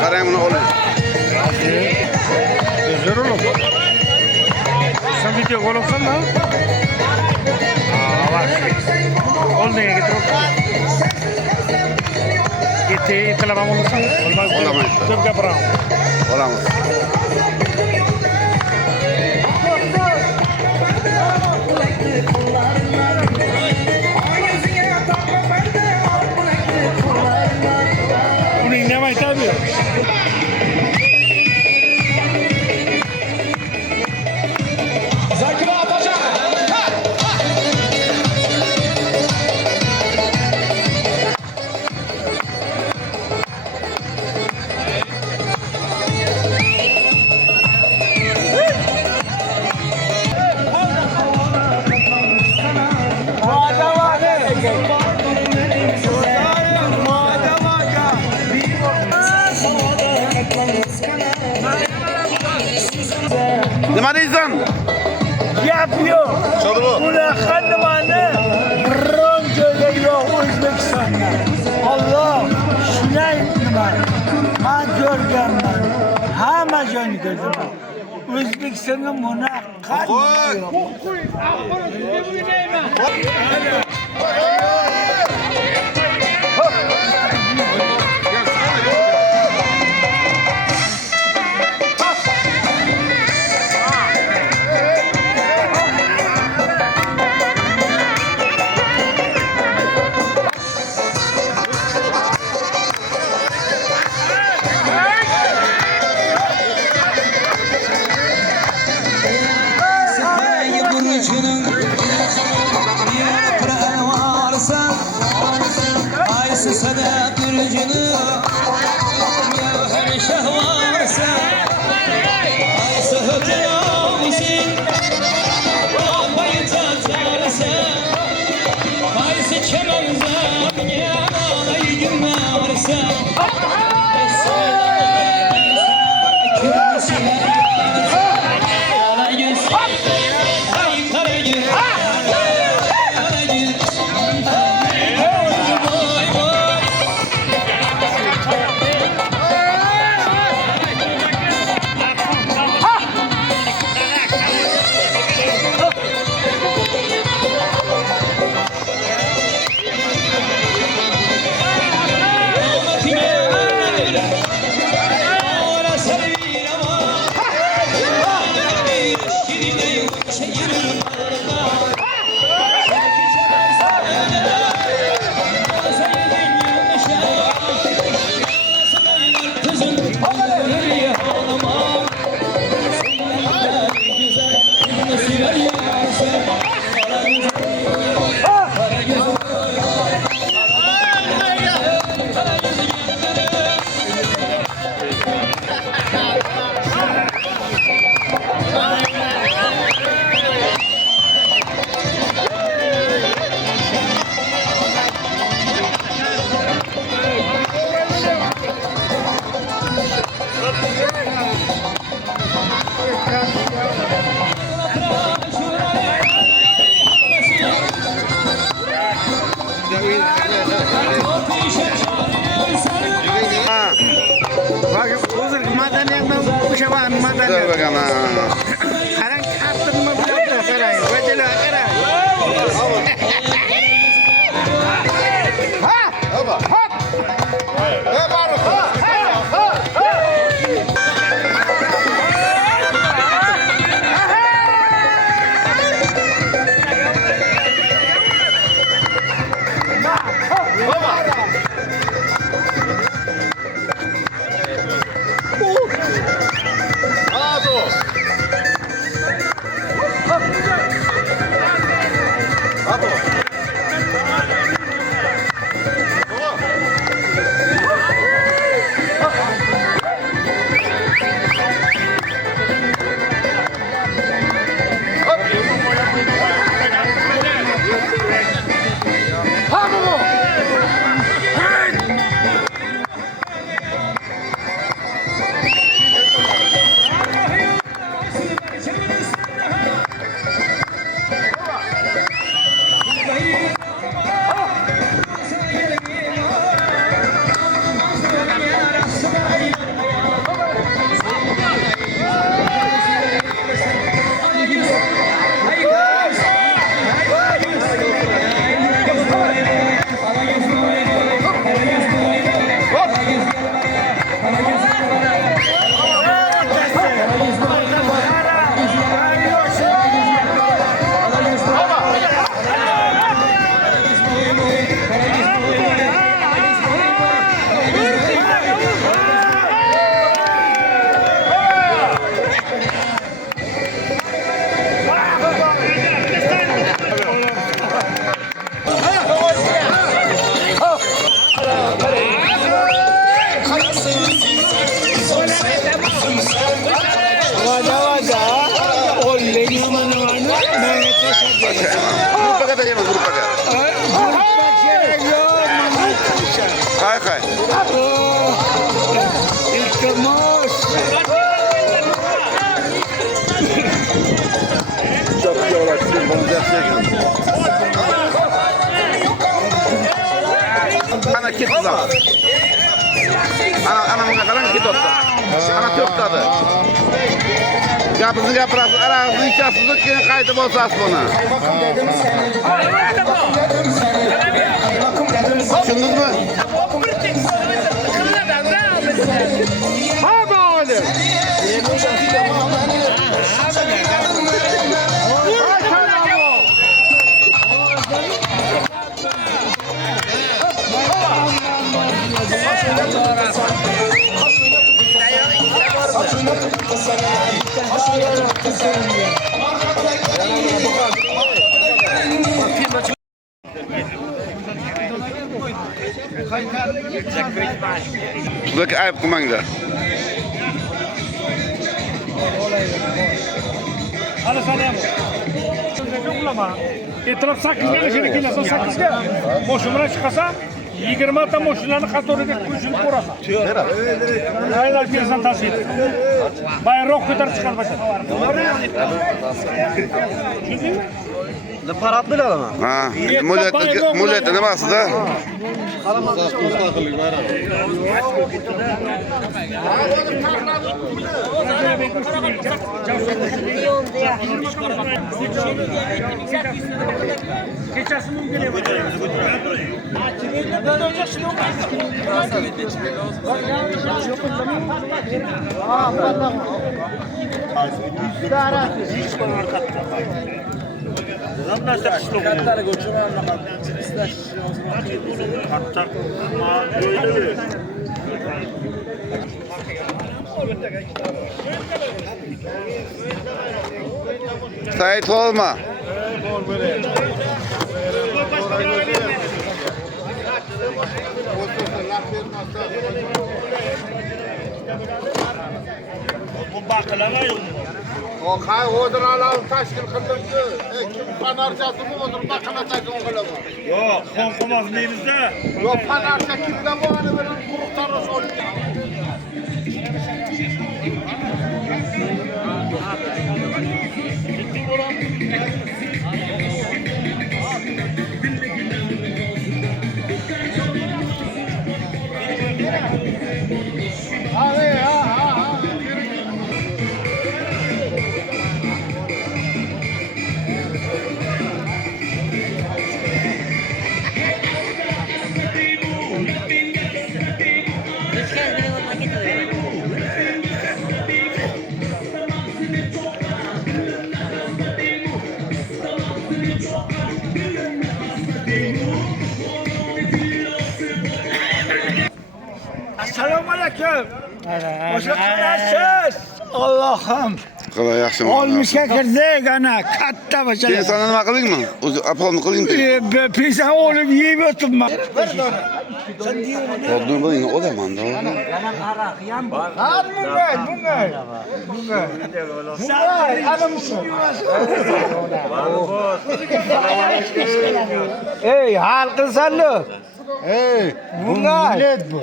Qarang buni olin. Zo'r olib. Sen video qo'yibsan mı? Bak. Oldiga getirib. Yetilab olsan, olmaz. Ko'p gapiram. Olamiz. Uning nima aytadi? Nima deysan? Gap yo'q. Chodi bu. Bunaqa nimani biron joyga yo'q O'zbekistonda. Alloh shunday nima men ko'rganman. Hamma joyni ko'rdim. O'zbekistonda bunaqa Sefer bagana. Karang kaptırma bırakma karang. Vajela karang. Ha! Baba. Ha! Baro. Grupa ka tayo, grupa ka. Kay. Çok yola Ana kitla. Ana mengatakan kitot. Ana toptadı. Gapınızı yaparasın, aranızı içersiniz ki kaydı bolsa buna. Düşündünüz mü? Hadi oğlum. Buradaki ayıp kumanda. Hadi sana yap. Ulama. Etraf 8'e şimdi kilası 8'e. Boşumuna çıkasa 20 ta moşularını katoride kuşun kurasa. Aylar birsen tasvir. Bayrak kadar çıkar başa. Ne paratlı ama. Ha, mullet ne bastı da? Kattara göçüme anlamak. Kaçak ama böyle. Sait olma. Bu baklava yok. O kay odralarını taşkil kılındı. Kim panarcası mı odur bakana takım kılımı. Yok, konkumaz denizde. Yok panarca kimde bu hani benim kuruktan olsun. aleyküm. Hoş geldiniz. Allah'ım. Qalay yaxshimi? Olmuşa kirdik ana katta Sen başa. sana nima qilaymi? O'zi apamni qilaymi? Pizza olup yiyip oturma. Odun bilan odamanda. Al bunlar. Ey halkın sallı. Ey bunlar. Millet bu.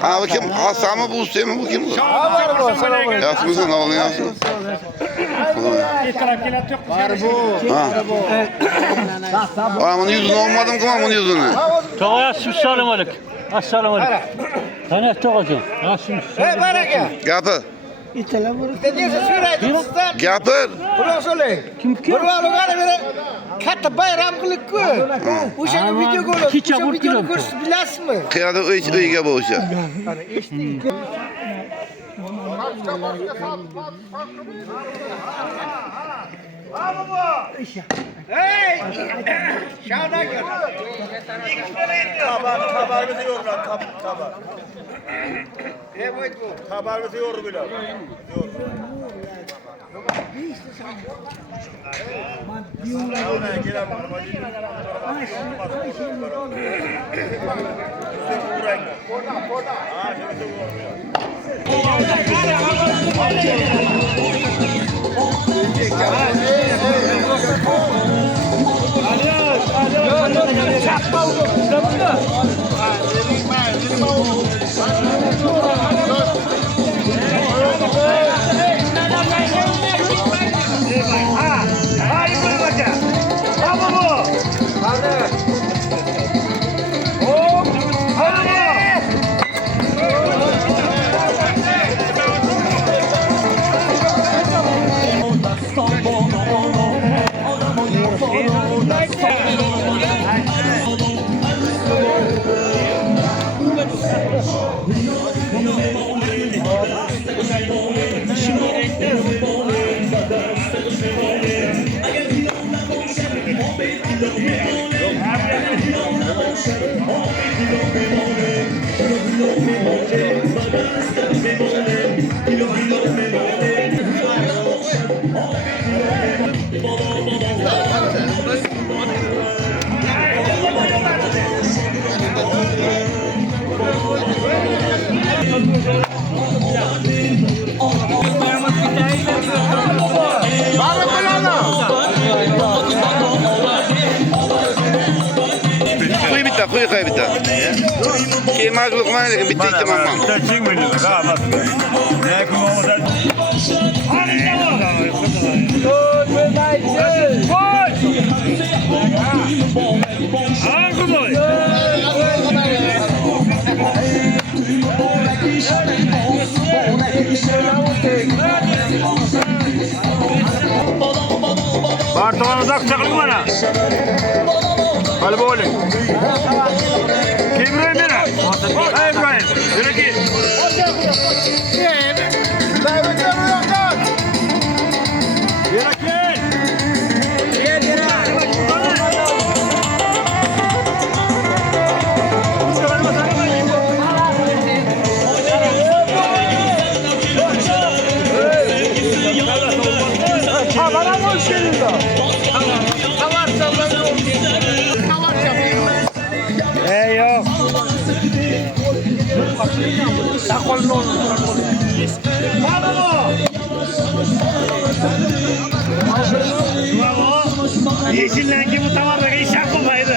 Ha bu kim? Hasanmı bu Hüseyinmi bu kim? Yaxshimisan, oğlum yaxshi. İtiraf kelat yok. Ha. Bunun yüzünü olmadım ki bunun yüzünü. Assalamu aleyküm. Assalamu aleyküm. Sana to'g'ri. Yaxshimisiz? Hey baraka. Gapir. Ne diyorsun söyle. Gapir. Quloq soling. Kim? Bir vaqtlar beri katta bayram qilib-ku. O'sha video ko'rib, Kecha o'sha bir videoni kilo. ko'rsiz bilasizmi? Qayerda uyga bu o'sha? Hey! Şahına gel. Xabarimizni yo'qlar, xabar. Xabarimizni yo'q bular. Qo'y bitta. Keyin majbur qilmang, lekin bitta ikki mamman. Bartovanızda akçaklık bana. Hadi bowling. Kim İbrahim beni? Hey İbrahim. Yürü ki. Yürü ki. Yok. Yeşillen ki bu tavarda iş yapılmaydı.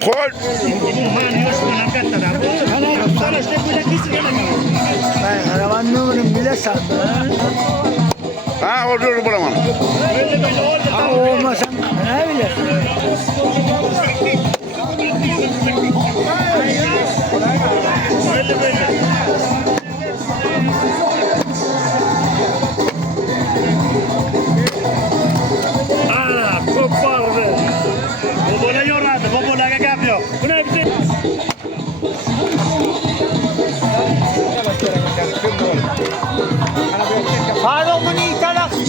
Qo'l. Ha, o'rni bo'laman. Olmasam ne bileyim. Kopardı. Bobola yoradı. Bobolaga gap yo'q. Bu ne biçim? Pardon bunu ithal aksın.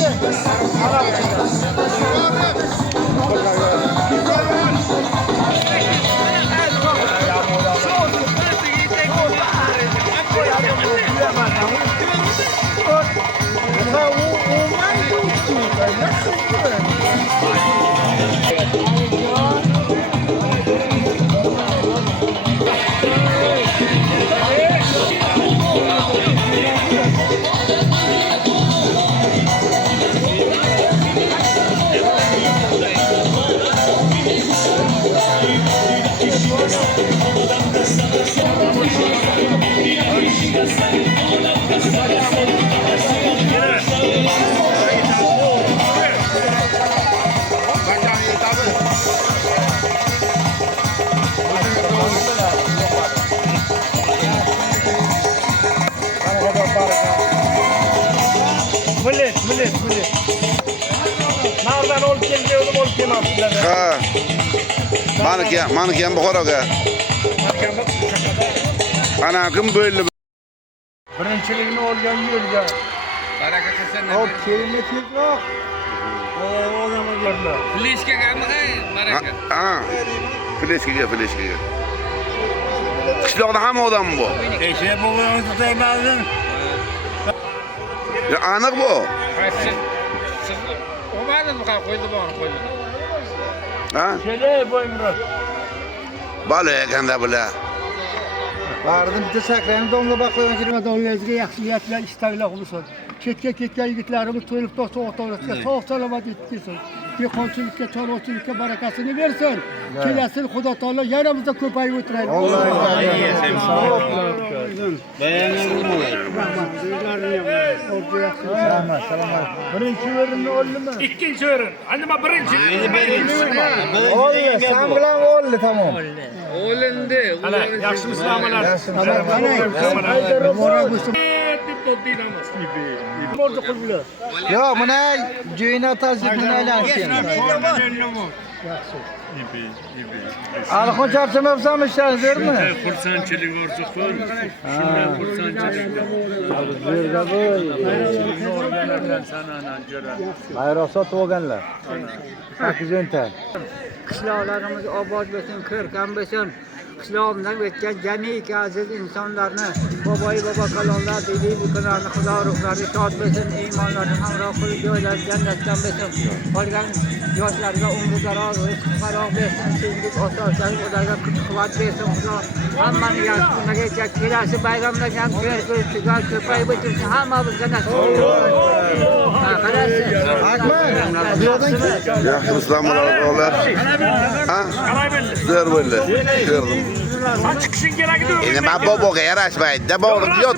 Millet. Nereden olup gelmiyordum, olup gelmezler. Ha. Maniki ham Buxoro aka. Ana kim böyle? Birinchilikni olgan yo'lga. Baraka qilsin. O kelma tezroq. O odamlar yerlar. Fleshkagami baraka. Ha. Fleshkaga. Qishloqda hamma odam bu. Eşe bo'lgan tutaymanmi? Ya aniq bu. Olmadimi qo'ydi bor qo'ydi. Ha? Kelay Boymurod. Balo ekanda bular. Bardim bitta sakrayni domla baqlagan kirmadonlarga yaxshiliklar istaklar bo'lsin. Ketgan yigitlarimiz to'yib to'xtovlatga sog' salomat etib kelsin. Dehqonchilikka, chorvachilikka barakasini bersin. Kelasi yil Xudo taolo yanamizda ko'payib o'tiraylik. Salomat. Birinchi o'rinni oldimi? Ikkinchi o'rin. Nima birinchi? Oldi, sen bilan oldi tamom. Olindi. Ana, yaxshimisizlar? Yo, mana joyina tazyiqni aylansin. Alxon charchamabsanmi ishlaringizmi? Xursandchilik orzu qil. Shundan xursandchilik. Bayroq sotib olganlar. 8 ta. Qishloqlarimiz obod bo'lsin, ko'rkam bo'lsin. Qishlog'imdan o'tgan jamiki aziz insonlarni, boboy bobo kalonlar, dedi bukunlarni Xudo ruhlari shod bo'lsin, iymonlarni hamroh qilib joylari jannatdan bo'lsin. Qolgan yoshlarga umri daroz, rizq faroq bersin, tinchlik osoyishtalik ularga kuch-quvvat bersin. Xudo hammani yaxshi kunlarga kelasi bayramda ham ko'rib ko'payib o'tirsin, hammamizga nasib etsin. Yaxshimisizlarmi o'g'illar? Ha? Zo'r bo'ldi. Ko'rdim. Chiqishing kerak edi. Endi men boboga yarashmaydi-da, bog'lim yot.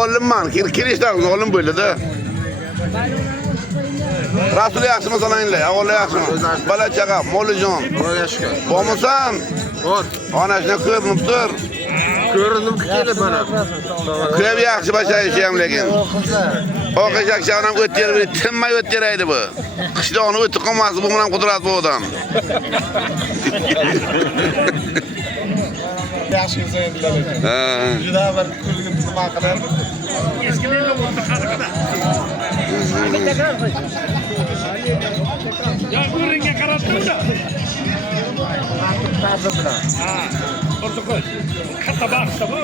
Olimman, kelishlarimiz olim bo'ldi-da. Rasul yaxshimi sananglar? Avval yaxshimi? Bola chaqa, molijon. Xudoga shukr. Bormisan? Bor. Onasini ko'rinib tur. Ko'rindim kelib mana. Ko'p yaxshi basharishi ham lekin. O'qish akşamdan o'ttirib, tinmay o'ttiraydi bu. Qishloqni o'tib qolmasdi, bu bilan qudrat bu odam. Yaxshimiz endi. Juda bir kulgim nima qilib. Eskilikni o'rta qadaqada. Ya o'ringa qaratdi-da. Ha, o'rta qo'y. Katta baxtda bu.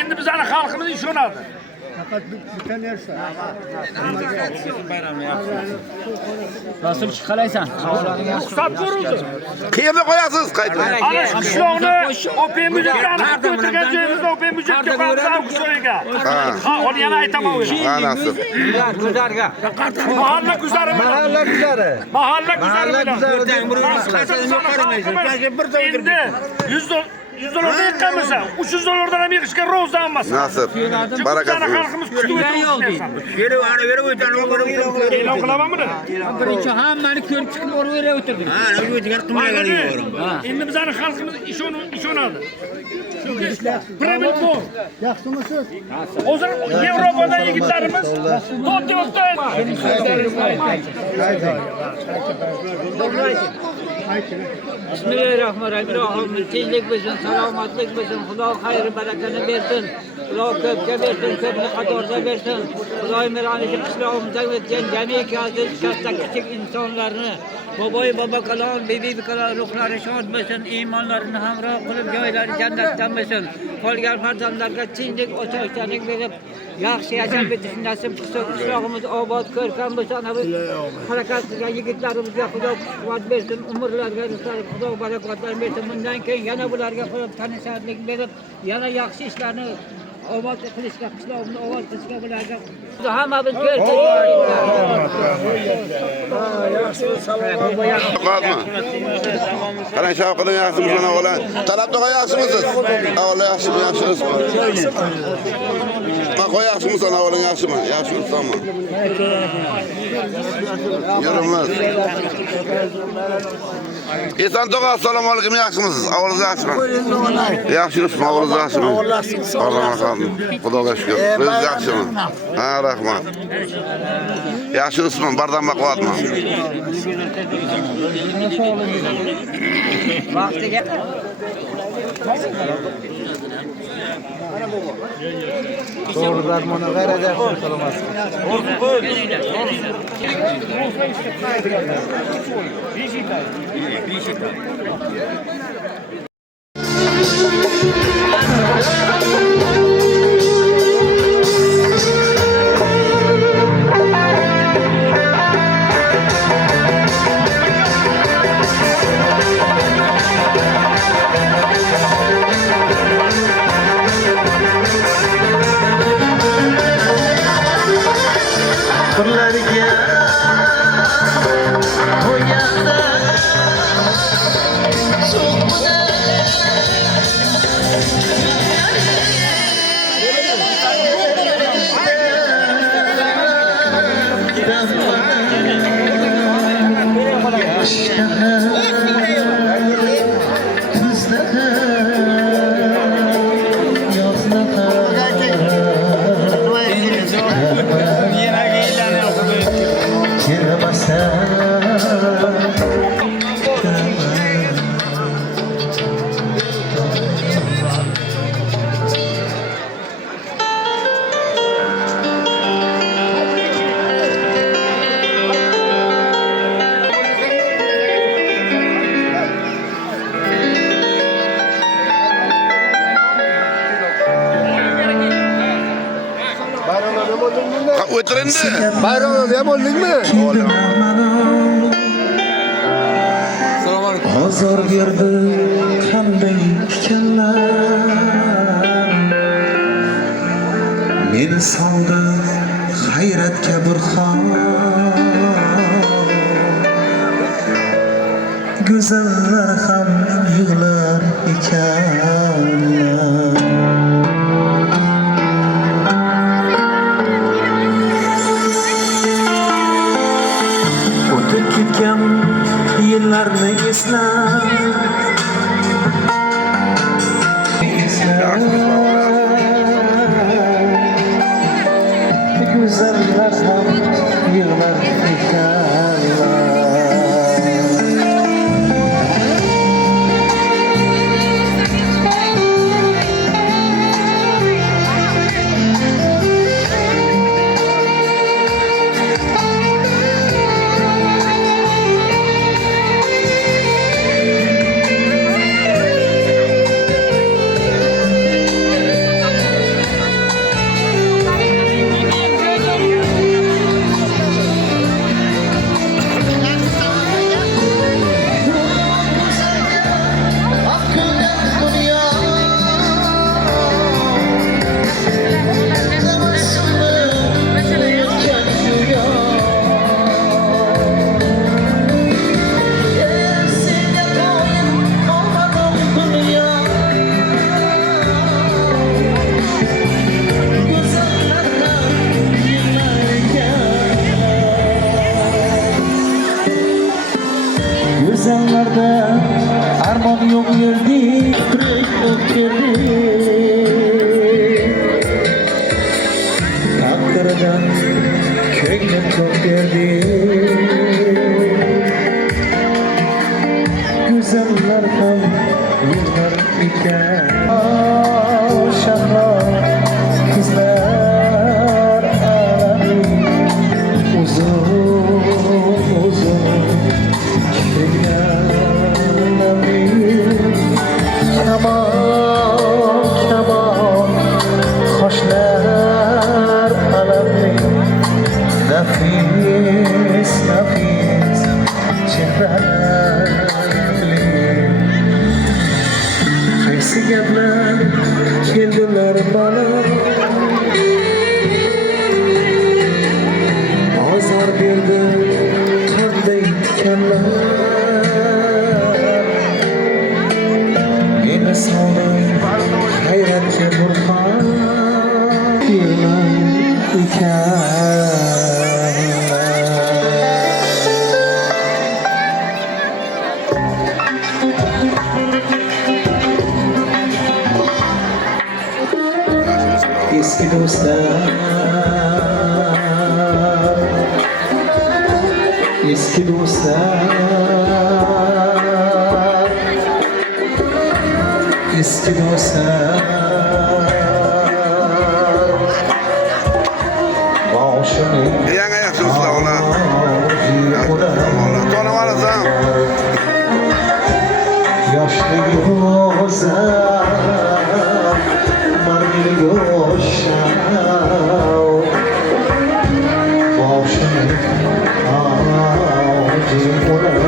Endi bizani xalqimiz ishonadi. Faqat bitta narsa. Rasul qalaysan? Ruxsat ko'rildi. Qayerda qo'yasiz qaytib? Ana shu qishloqni OPM mujiklarni o'tirgan joyimizda OPM mujikka ba'zan qishloqiga. Ha, uni yana aytaman o'zi. Ha, nasib. Guzarga. Mahalla guzari. Mahalla guzari. Mahalla guzari. Endi 100 dollardan yiqqanmisa, 300 dollardan ham yig'ishga ro'za hammasi. Nasib. Barakat bo'lsin. Xalqimiz kutib o'tiribdi. Berib, ana berib o'tani E'lon qilamanmi? Birinchi hammani ko'rib chiqib o'rib o'tirdik. Ha, o'tgan qilmagan yo'rim. Endi bizning xalqimiz ishonadi. Birebir bor. Yaxshimisiz? Hozir Yevropadan yigitlarimiz to'yotdi. Bismillahirrahmanirrahim. Tinchlik bo'lsin, salomatlik bo'lsin. Xudo xayr barakani bersin. Xudo ko'pga bersin, ko'pni qatorda bersin. Xudoy meroniki qishlog'imizdan o'tgan jamiki aziz katta kichik insonlarni, boboy bobo kalon, bibi kalon ruhlari shod bo'lsin, iymonlarini hamroh qilib joylari jannatdan bo'lsin. Qolgan farzandlarga tinchlik, osoyishtalik berib, yaxshi yashab o'tish nasib qilsin. Qishlog'imiz obod, ko'rkam bo'lsin. Harakat qilgan yigitlarimizga Xudo quvvat bersin, umrlarga Xudo barakotlar bersin. Bundan keyin yana bularga Xudo tanishalik berib, yana yaxshi ishlarni obod qilishga, qishlog'imizni obod qilishga bularga hammamiz ko'rsak. Qolma. Qarang shavqadan yaxshimi shuna o'g'lan. Talabda qo'yasizmisiz? Avval yaxshimi, yaxshimisizmi? Ma qo'yasizmi o'g'lan yaxshimi? Yaxshimisizmi? Yurimiz. Esan to'g'a, assalomu alaykum, yaxshimisiz? Avval yaxshimi? Yaxshimisizmi? Avval yaxshimi? Allohga rahmat. Xudoga shukr. Biz yaxshimi? Ha, rahmat. Yaxshimisizmi? Bardan baqvatmi? Vaqtiga Doğru darmona vereceğim salamat. O'tirindi. Bayramım ya oldun mu? Hozor berdi qanday fikrlar meni soldi hayratga burxon go'zallar ham yig'lar ekanlar o'tib ketgan yillarni eslab go'zallar ham yig'lar ekanlar Güzellerde armon yok yerdi, yürek yok yerdi. Takdirden köklet yok yerdi. Güzeller ham yıllar iken şahlar kızlar alemi uzun uzun Keman hoşlar alamli nafis nafis çehralarli qaysi gaplar keldilar bana ozor berdi qanday tikan dostlar, eski dostlar, eski dostlar, boshimni Yangi yaxshimisizlar ola? To'namansan? yoshlik o'zar, margil yoshau, boshimni avjim bo'lar.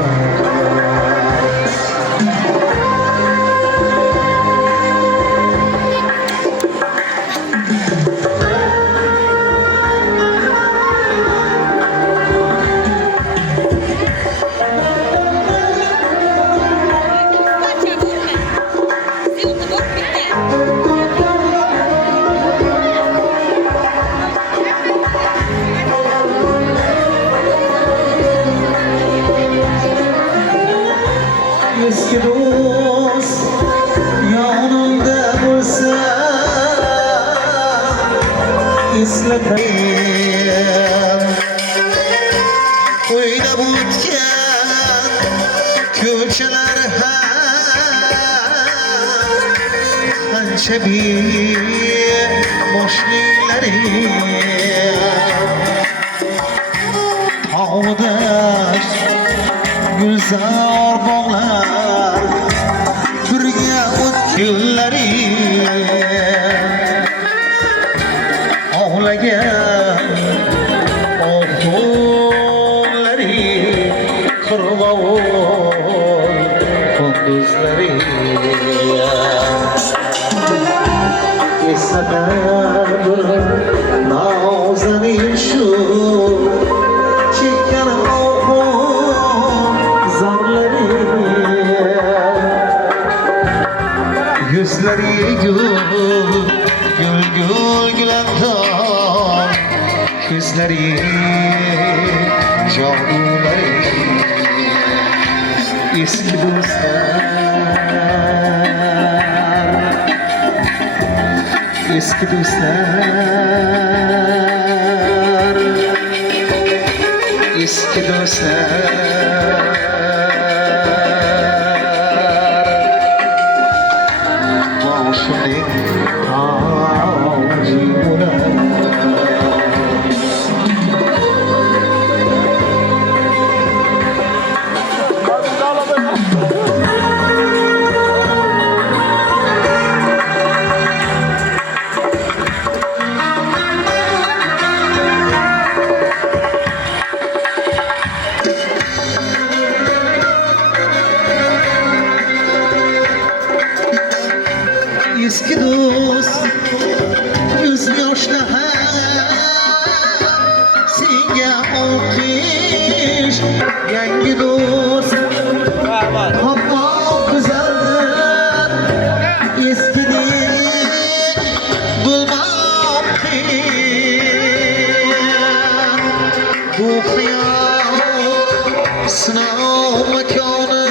Eski dost yonimda bo'lsa eslatayım, o'ynab o'tgan ko'chalar qancha boshliklari tog'da gulzor bog'lar birga o'tganlari og'lagan o'g'illari qirg'ovul kunduzlari eslatar nozanin shu chekkan yüzleri gül, gül gül gülendan, yüzleri canlıları, eski dostlar, eski dostlar, eski dostlar. Boshimning avjim bo'lar. Eski dost yüz yoshda senga olqish, yangi dost hamma go'zaldir, eskidek bo'lmoqda bu hayot sinov makoni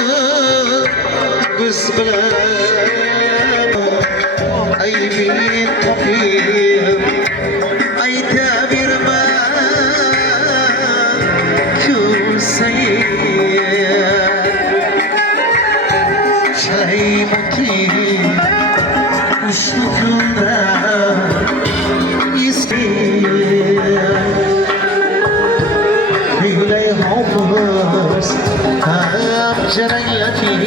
biz bilan aybin topib aytaverma ko'rsayib shaymotib ushbu kunda eski kuylay hofiz ham jaranglating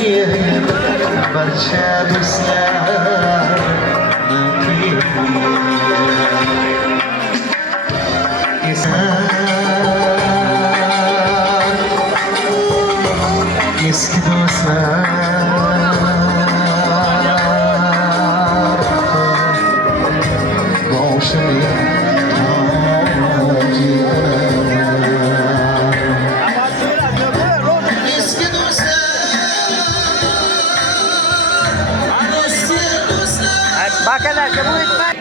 barcha do'stlar eski do'stlar boshimning avjim bo'lar. Eski do'stlar, Bakalarga bu etmez.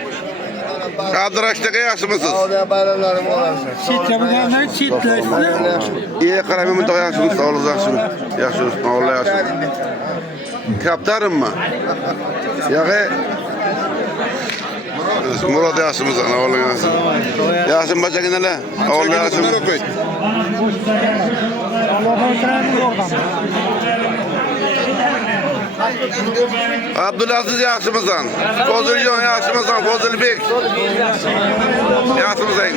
Abdurashidga yaxshimisiz? Bayramlarim bo'lsin. Çitlemeler çitleşti. İyi qarayman bunday yaxshimisiz? Sog'ligingiz yaxshimi? Yaxshimisiz? Alloh yaxshi. Kaptarımmi? Yo'q. Murat yaşımızdan oğlum Yasin. Yasin bacak inele. Oğlum Yasin. Abdülaziz yaşımızdan. Kozulyon yaşımızdan. Kozulbek. Yaşımızdan.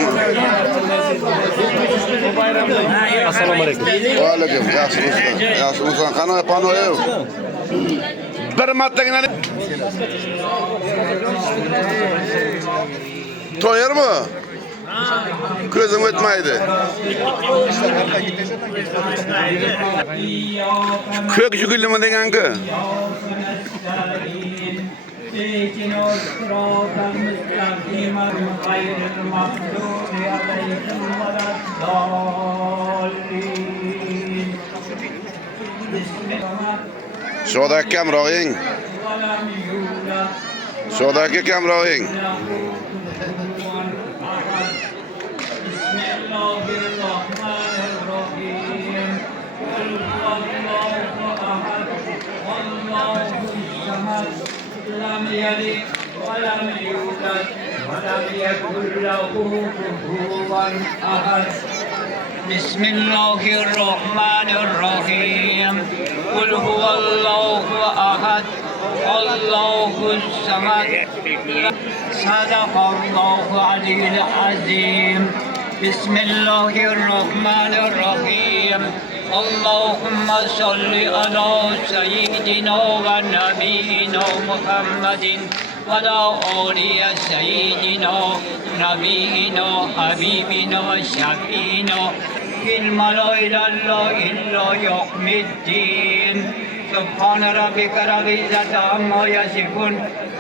Assalomu alaykum. Aleyküm. Yaşımızdan. Yaşımızdan. Kanoya panoya yok. Bir madde inele. Toyar mı? Gözüm ötmeydi. Kök şükürlü mü degen ki? Şuradaki kamroying. Şuradaki kamroying. لم يلد ولم يولد ولم يكن له كفوا أحد بسم الله الرحمن الرحيم قل هو الله أحد الله الصمد صدق الله العلي العظيم بسم الله الرحمن الرحيم اللهم صل على سيدنا ونبينا محمد وعلى آل سيدنا نبينا حبيبنا وشفينا في الملأ إلا يوم الدين سبحان ربك رب العزة عما يصفون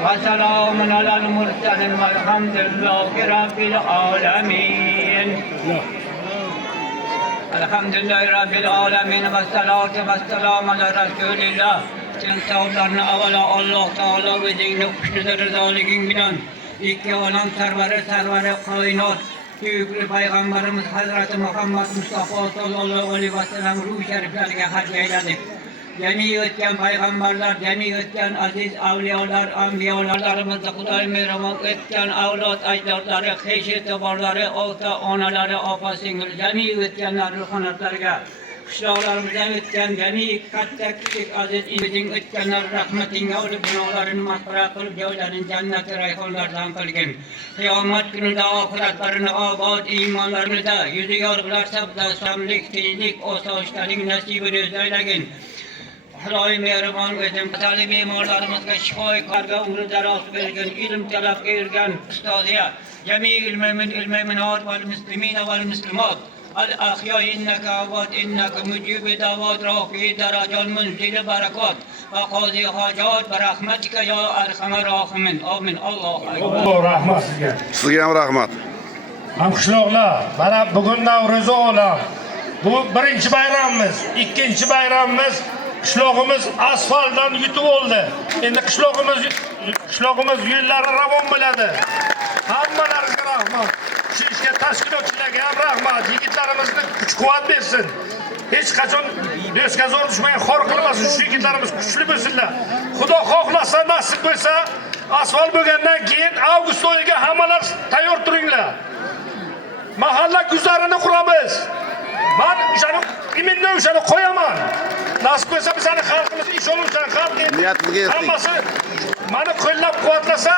وسلام على المرسلين والحمد لله رب العالمين Elhamdülillahi Rabbil Alemin ve salatu ve selamu ala Resulillah. Sen sağlarını avala Allah Teala ve dini kuşludur rızaligin bilen. İki olan serveri kainat. Büyüklü Peygamberimiz Hazreti Muhammed Mustafa sallallahu aleyhi ve sellem ruh şeriflerine hac eyledik. Cemi ötken peygamberler, cemi ötken aziz avliyalar, anbiyalarımızda Kuday merhamet ötken avlat ecdatları, heşi tebarları, ota onaları, apa singil, cemi ötkenler ruhanatlarga, kışlalarımızdan ötken cemi katta küçük aziz imidin ötkenler rahmetinge olup günahlarını mahfira kılıp cevlerin cenneti rayhanlardan kılgın. Kıyamet gününde ahiretlerini abad imanlarını da yüzü yorgularsa da samlik, tizlik, o savaşların nasibini özeylegin. Hıray mehriban gözüm, talib imarlarımızga şifoy karga umru daraz vergen, ilim talab ergen ustaziya, cemi ilmeminat vel müslimine vel müslimat. الأخيار إنك عواد إنك مجيب دعوات رافع درجات منزل بركات وقاضي حاجات برحمتك يا أرحم الراحمين آمين الله أكبر. Rahmat sizga. Sizga ham rahmat. Hamqishloqlar, mana bugun Navro'zi olam. Bu birinchi bayramimiz, ikkinchi bayramimiz. Qishlog'imiz asfaltdan yutib oldi. Endi qishlog'imiz yo'llari ravon bo'ladi. Hammalaringizga rahmat. Shu ishga tashkilotchilarga ham rahmat. Yigitlarimizni kuch-quvvat bersin. Hech qachon do'stga zo'r tushmay xor qilmasin. Shu yigitlarimiz kuchli bo'lsinlar. Xudo xohlasa nasib bo'lsa, asfalt bo'lgandan keyin avgust oyiga hammalar tayyor turinglar. Mahalla guzarini quramiz. Men o'shani iminni o'shani qo'yaman. Nasib bo'lsa bizani xalqimiz ish oluvchan xalq edi. Hammasi meni qo'llab-quvvatlasa,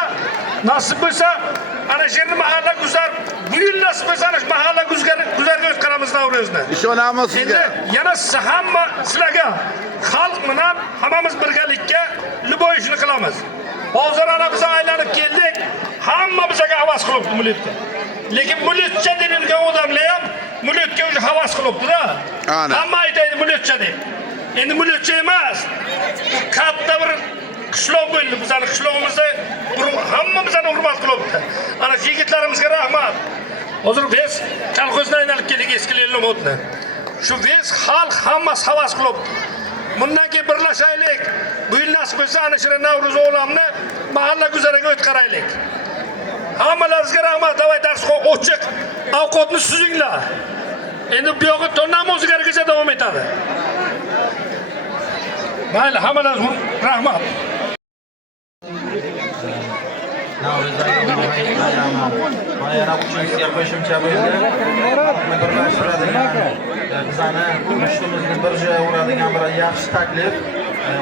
nasib bo'lsa ana shu yerni mahalla guzar, bu yil nasib bo'lsa ana shu mahalla guzarga o'tkazamiz Navro'zni. Ishonamiz sizga. Endi yana hamma sizlarga xalq bilan hammamiz birgalikka liboy ishni qilamiz. Hozir ana biz aylanib keldik, hamma bizga havas qilibdi millatga. Lekin millatcha deb yurgan odamlar ham millatga o'zi havas qilibdi-da. Hamma aytaydi millatcha deb. Endi millatcha emas. Katta bir qishloq bo'ldi. Bizning qishlog'imizda hammamizni hurmat qilibdi. Ana shu yigitlarimizga rahmat. Hozir biz kolxozdan aylanib keldik eski Lelnomotni. Shu biz xalq hammasi havas qilib. Bundan keyin birlashaylik. Bu yil nasib bo'lsa ana shu Navro'z olamni mahalla guzariga o'tkazaylik. Hammalaringizga rahmat. Davay dars ochiq. Ovqatni suzinglar. Endi bu yog'i to namozigacha davom etadi. Mayli, hammalaringizga rahmat. Mana yana uchinchisiga qo'shimcha bo'ldi. Birlashtiradigan, bizani mushtumimizni bir joyga uradigan bir yaxshi taklif.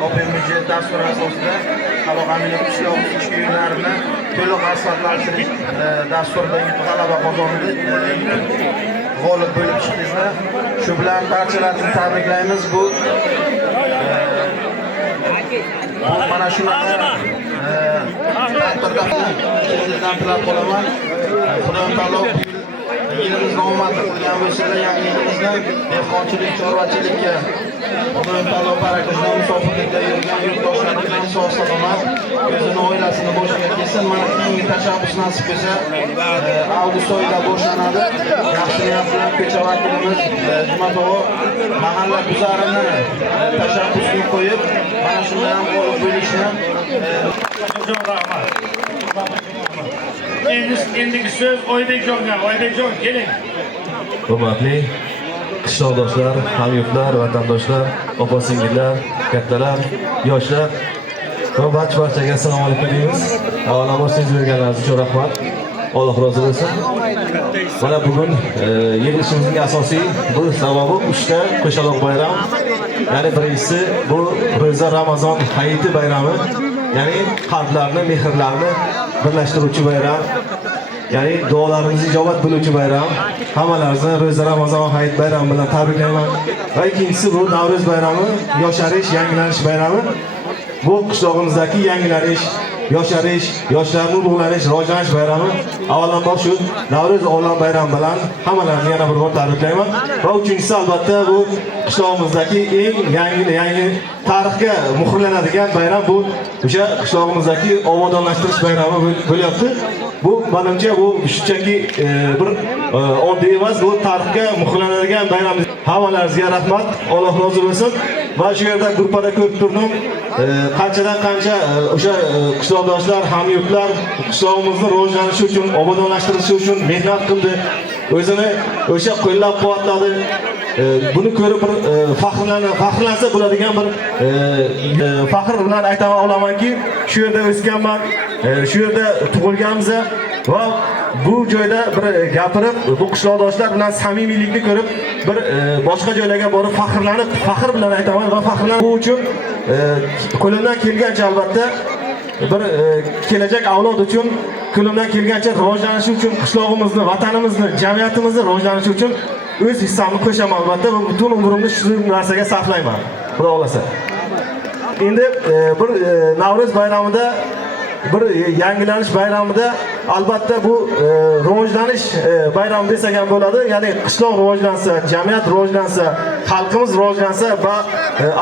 OPMJ dasturi asosida Qalog'amlik qishloq ichki yo'llarini to'liq asfaltlashtirish dasturida g'alaba qozondik. G'olib bo'lib chiqdingizlar. Shu bilan barchalarni tabriklaymiz. Bu mana shunaqa taqdirda sizdan tilab qolaman. Xudo taolo yilimizni omadli qilgan bo'lsa-da, yangi yilimizda dehqonchilik, chorvachilikka Xudo taolo barakasini musofirlikda yurgan yurtdoshlarimizdan sog' salomat, o'zini oilasini boshiga kelsin. Mana keyingi tashabbus nasib bo'lsa, avgust oyida boshlanadi. Yaxshi niyat bilan ko'cha vakilimiz Jumatog'o mahalla guzarini tashabbusini qo'yib, mana shunday ham olib bo'lishni Endigi so'z Oybekjonga. Oybekjon keling. Hurmatli qishloqdoshlar, hamyurtlar, vatandoshlar, opa-singillar, kattalar, yoshlar va barchaga assalomu alaykum deymiz. Avvalambor siz berganlaringiz uchun rahmat. Alloh rozi bo'lsin. Mana bugun yig'ilishimizning asosiy bir sababi 3 ta qo'shaloq bayram. Ya'ni birinchisi bu ro'za Ramazon hayiti bayrami. Ya'ni qalblarni, mehrlarni birlashtiruvchi bayram. Ya'ni duolarimizni ijobat bo'luvchi bayram. Hammalaringizni ro'za Ramazon hayit bayrami bilan tabriklayman. Va ikkinchisi bu Navro'z bayrami, yosharish, yangilanish bayrami. Bu qishlog'imizdagi yangilanish, yosharish, yoshlarning ulug'lanish, rivojlanish bayrami. Avvalambor shu Navro'z olam bayrami bilan hammalaringizni yana bir bor tabriklayman. Va uchinchisi albatta bu qishlog'imizdagi eng yangi tarixga muhrlanadigan bayram bu o'sha qishlog'imizdagi obodonlashtirish bayrami bo'lyapti. Bu menimcha bu shunchaki bir oddiy emas, bu tarixga muhrlanadigan bayram. Hammalaringizga rahmat, Alloh rozi bo'lsin. Va shu yerda gruppada ko'rib turdim, qanchadan qancha o'sha qishloqdoshlar, hamyurtlar qishlog'imizni rivojlanishi uchun, obodonlashtirishi uchun mehnat qildi. O'zini o'sha qo'llab-quvvatladi. Buni ko'rib bir faxrlansa bo'ladigan bir faxr bilan ayta olamanki, shu yerda o'sganman, shu yerda tug'ilganmiz va bu joyda bir gapirib, bu qishloqdoshlar bilan samimiylikni ko'rib, bir boshqa joylarga borib faxrlanib, faxr bilan aytaman va faxrlanib bu uchun qo'limdan kelgancha albatta bir kelajak avlod uchun qo'limdan kelgancha rivojlanishi uchun qishlog'imizni, vatanimizni, jamiyatimizni rivojlanishi uchun o'z hissamni qo'shaman albatta va butun umrimni shu narsaga sarflayman. Xudo xolasa. Endi bir Navro'z bayramida, bir yangilanish bayramida albatta bu rivojlanish bayrami desak ham bo'ladi. Ya'ni qishloq rivojlansa, jamiyat rivojlansa, xalqimiz rivojlansa va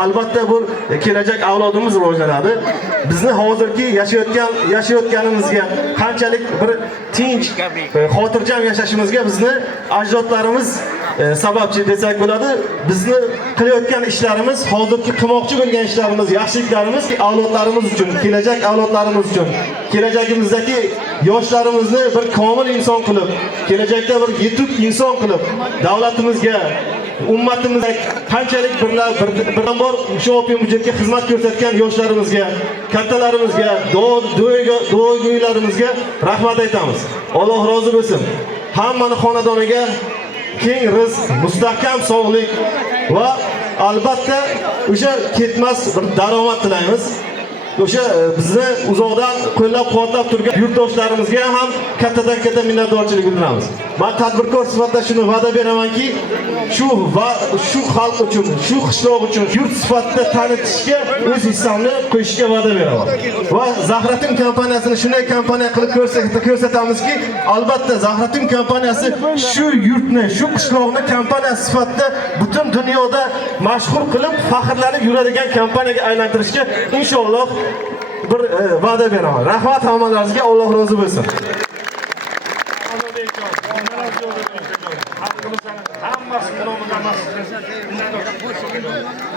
albatta bu kelajak avlodimiz rivojlanadi. Bizni hozirgi yashayotganimizga qanchalik bir tinch, xotirjam yashashimizga bizni ajdodlarimiz sababchi desak bo'ladi. Bizni qilayotgan ishlarimiz, hozirgi qilmoqchi bo'lgan ishlarimiz, yaxshiliklarimiz avlodlarimiz uchun, kelajak avlodlarimiz uchun, kelajagimizdagi yoshlarimizni bir komil inson qilib, kelajakda bir yetuk inson qilib, davlatimizga, ummatimizga qanchalik birdan bor shu OPMJga xizmat ko'rsatgan yoshlarimizga, kattalarimizga, duogo'ylarimizga rahmat aytamiz. Alloh rozi bo'lsin. Hammani xonadoniga keng rizq, mustahkam sog'lik va albatta o'sha ketmas bir daromad tilaymiz. O'sha bizni uzoqdan qo'llab-quvvatlab turgan yurtdoshlarimizga ham kattadan katta minnatdorchilik bildiramiz. Men tadbirkor sifatida shuni va'da beramanki, shu xalq uchun, shu qishloq uchun yurt sifatida tanitishga o'z hissamni qo'yishga va'da beraman. Va Zahratin kompaniyasini shunday kompaniya qilib ko'rsatamizki, albatta Zahratin kompaniyasi shu yurtni, shu qishloqni kompaniyasi sifatida butun dunyoda mashhur qilib, faxrlanib yuradigan kompaniyaga aylantirishga inshaalloh bir va'da beraman. Rahmat hammalaringizga, Alloh rozi bo'lsin.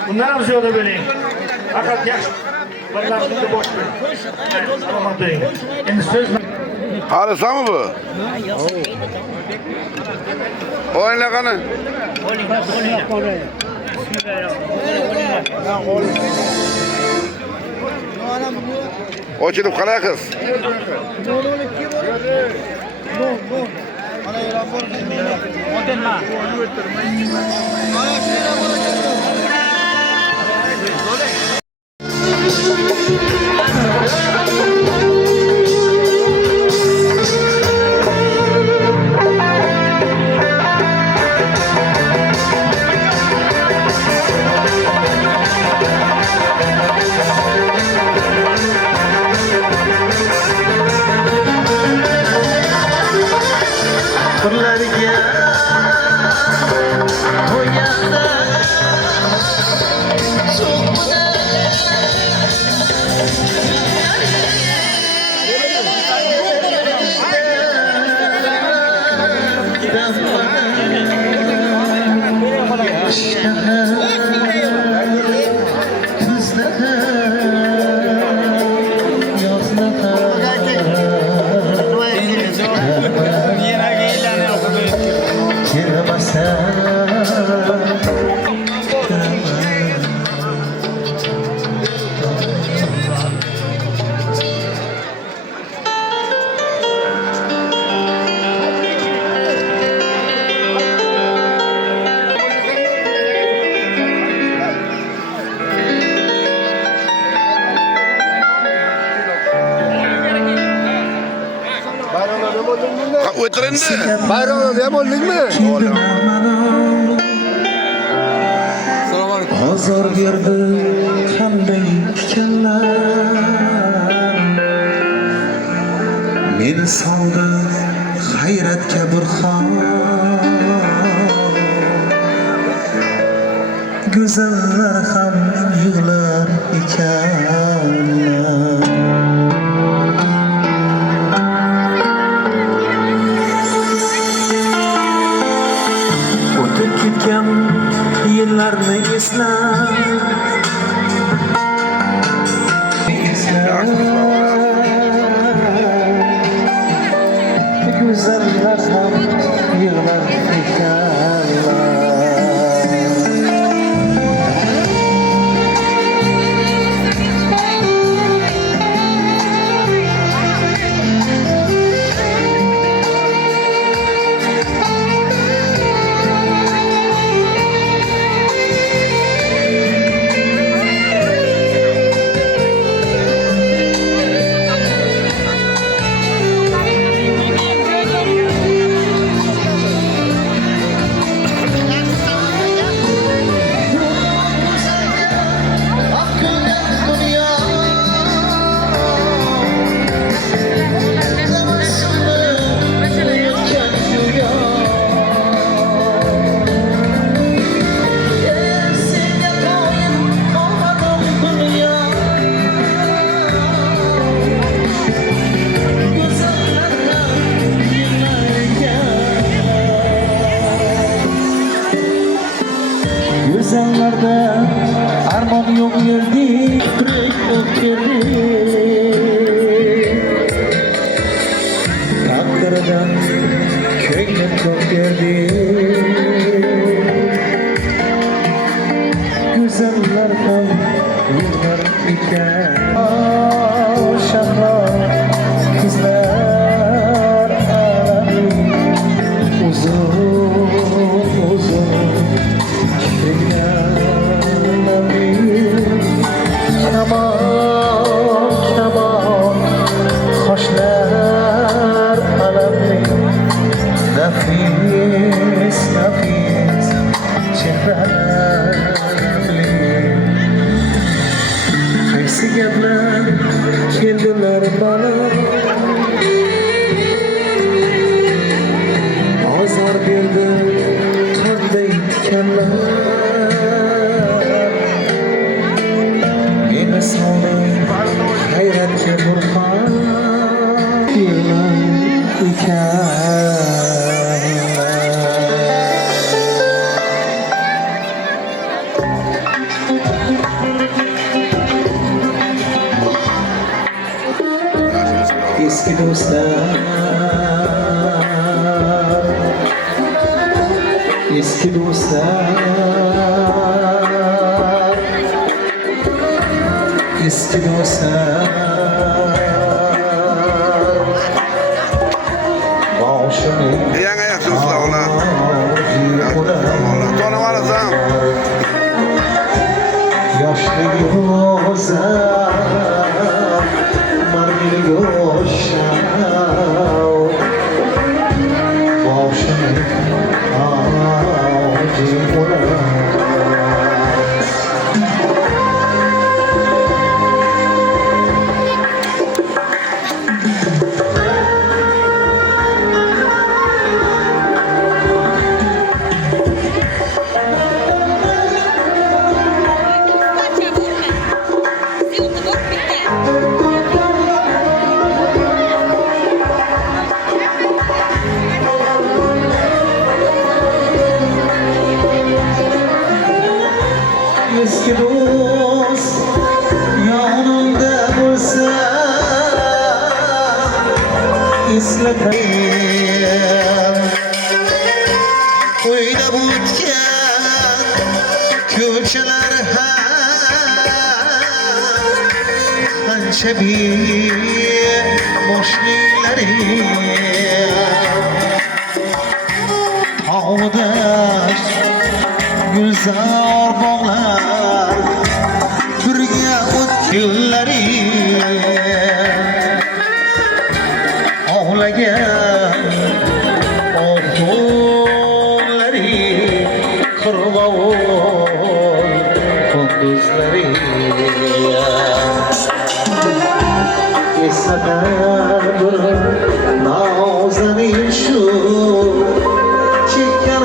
Bundan ham ziyoda bo'ling. Faqat yaxshi birlarni boshlang. Rahmat bering. Endi so'z Halisanmi bu? O'yna qani? Ochilib qalay qiz? Qurlarga qo'yganda O'tirendi. Bayramda ham oldingmi? Azor berdi qanday tikanlar meni soldi hayratga burxon go'zallar ham yig'lar ekanlar o'tib ketgan yillarni eslab go'zallar ham yig'lar ekanlar Güzellerde armon yok yerdi, yürek yok yerdi. Takdirden köylet yok yerdi. Güzeller ham yıllar iken şahlar kızlar alemi uzun uzun Kaman hoşlar alamli nafis nafis çehralarli qaysi gaplar keldilar bana ozor berdi qanday tikanlar meni soldi hayratga burxon yig'lar ekanlar eski do'stlar eski do'stlar eski eski do'stlar boshimning Yangi yaxshimisiz ola. To'namarsan. yoshlik bo'zar margil go'shal boshimning oji bo'lar eski do'st yonimda bo'lsa eslatayım o'ylab o'tgan ko'chalar qancha boshliklari tog'dash gulzor bog'lar birga o'tganlari ovlagan o'g'illari qirg'ovul kunduzlari eslatar bir nozanin shu chekkan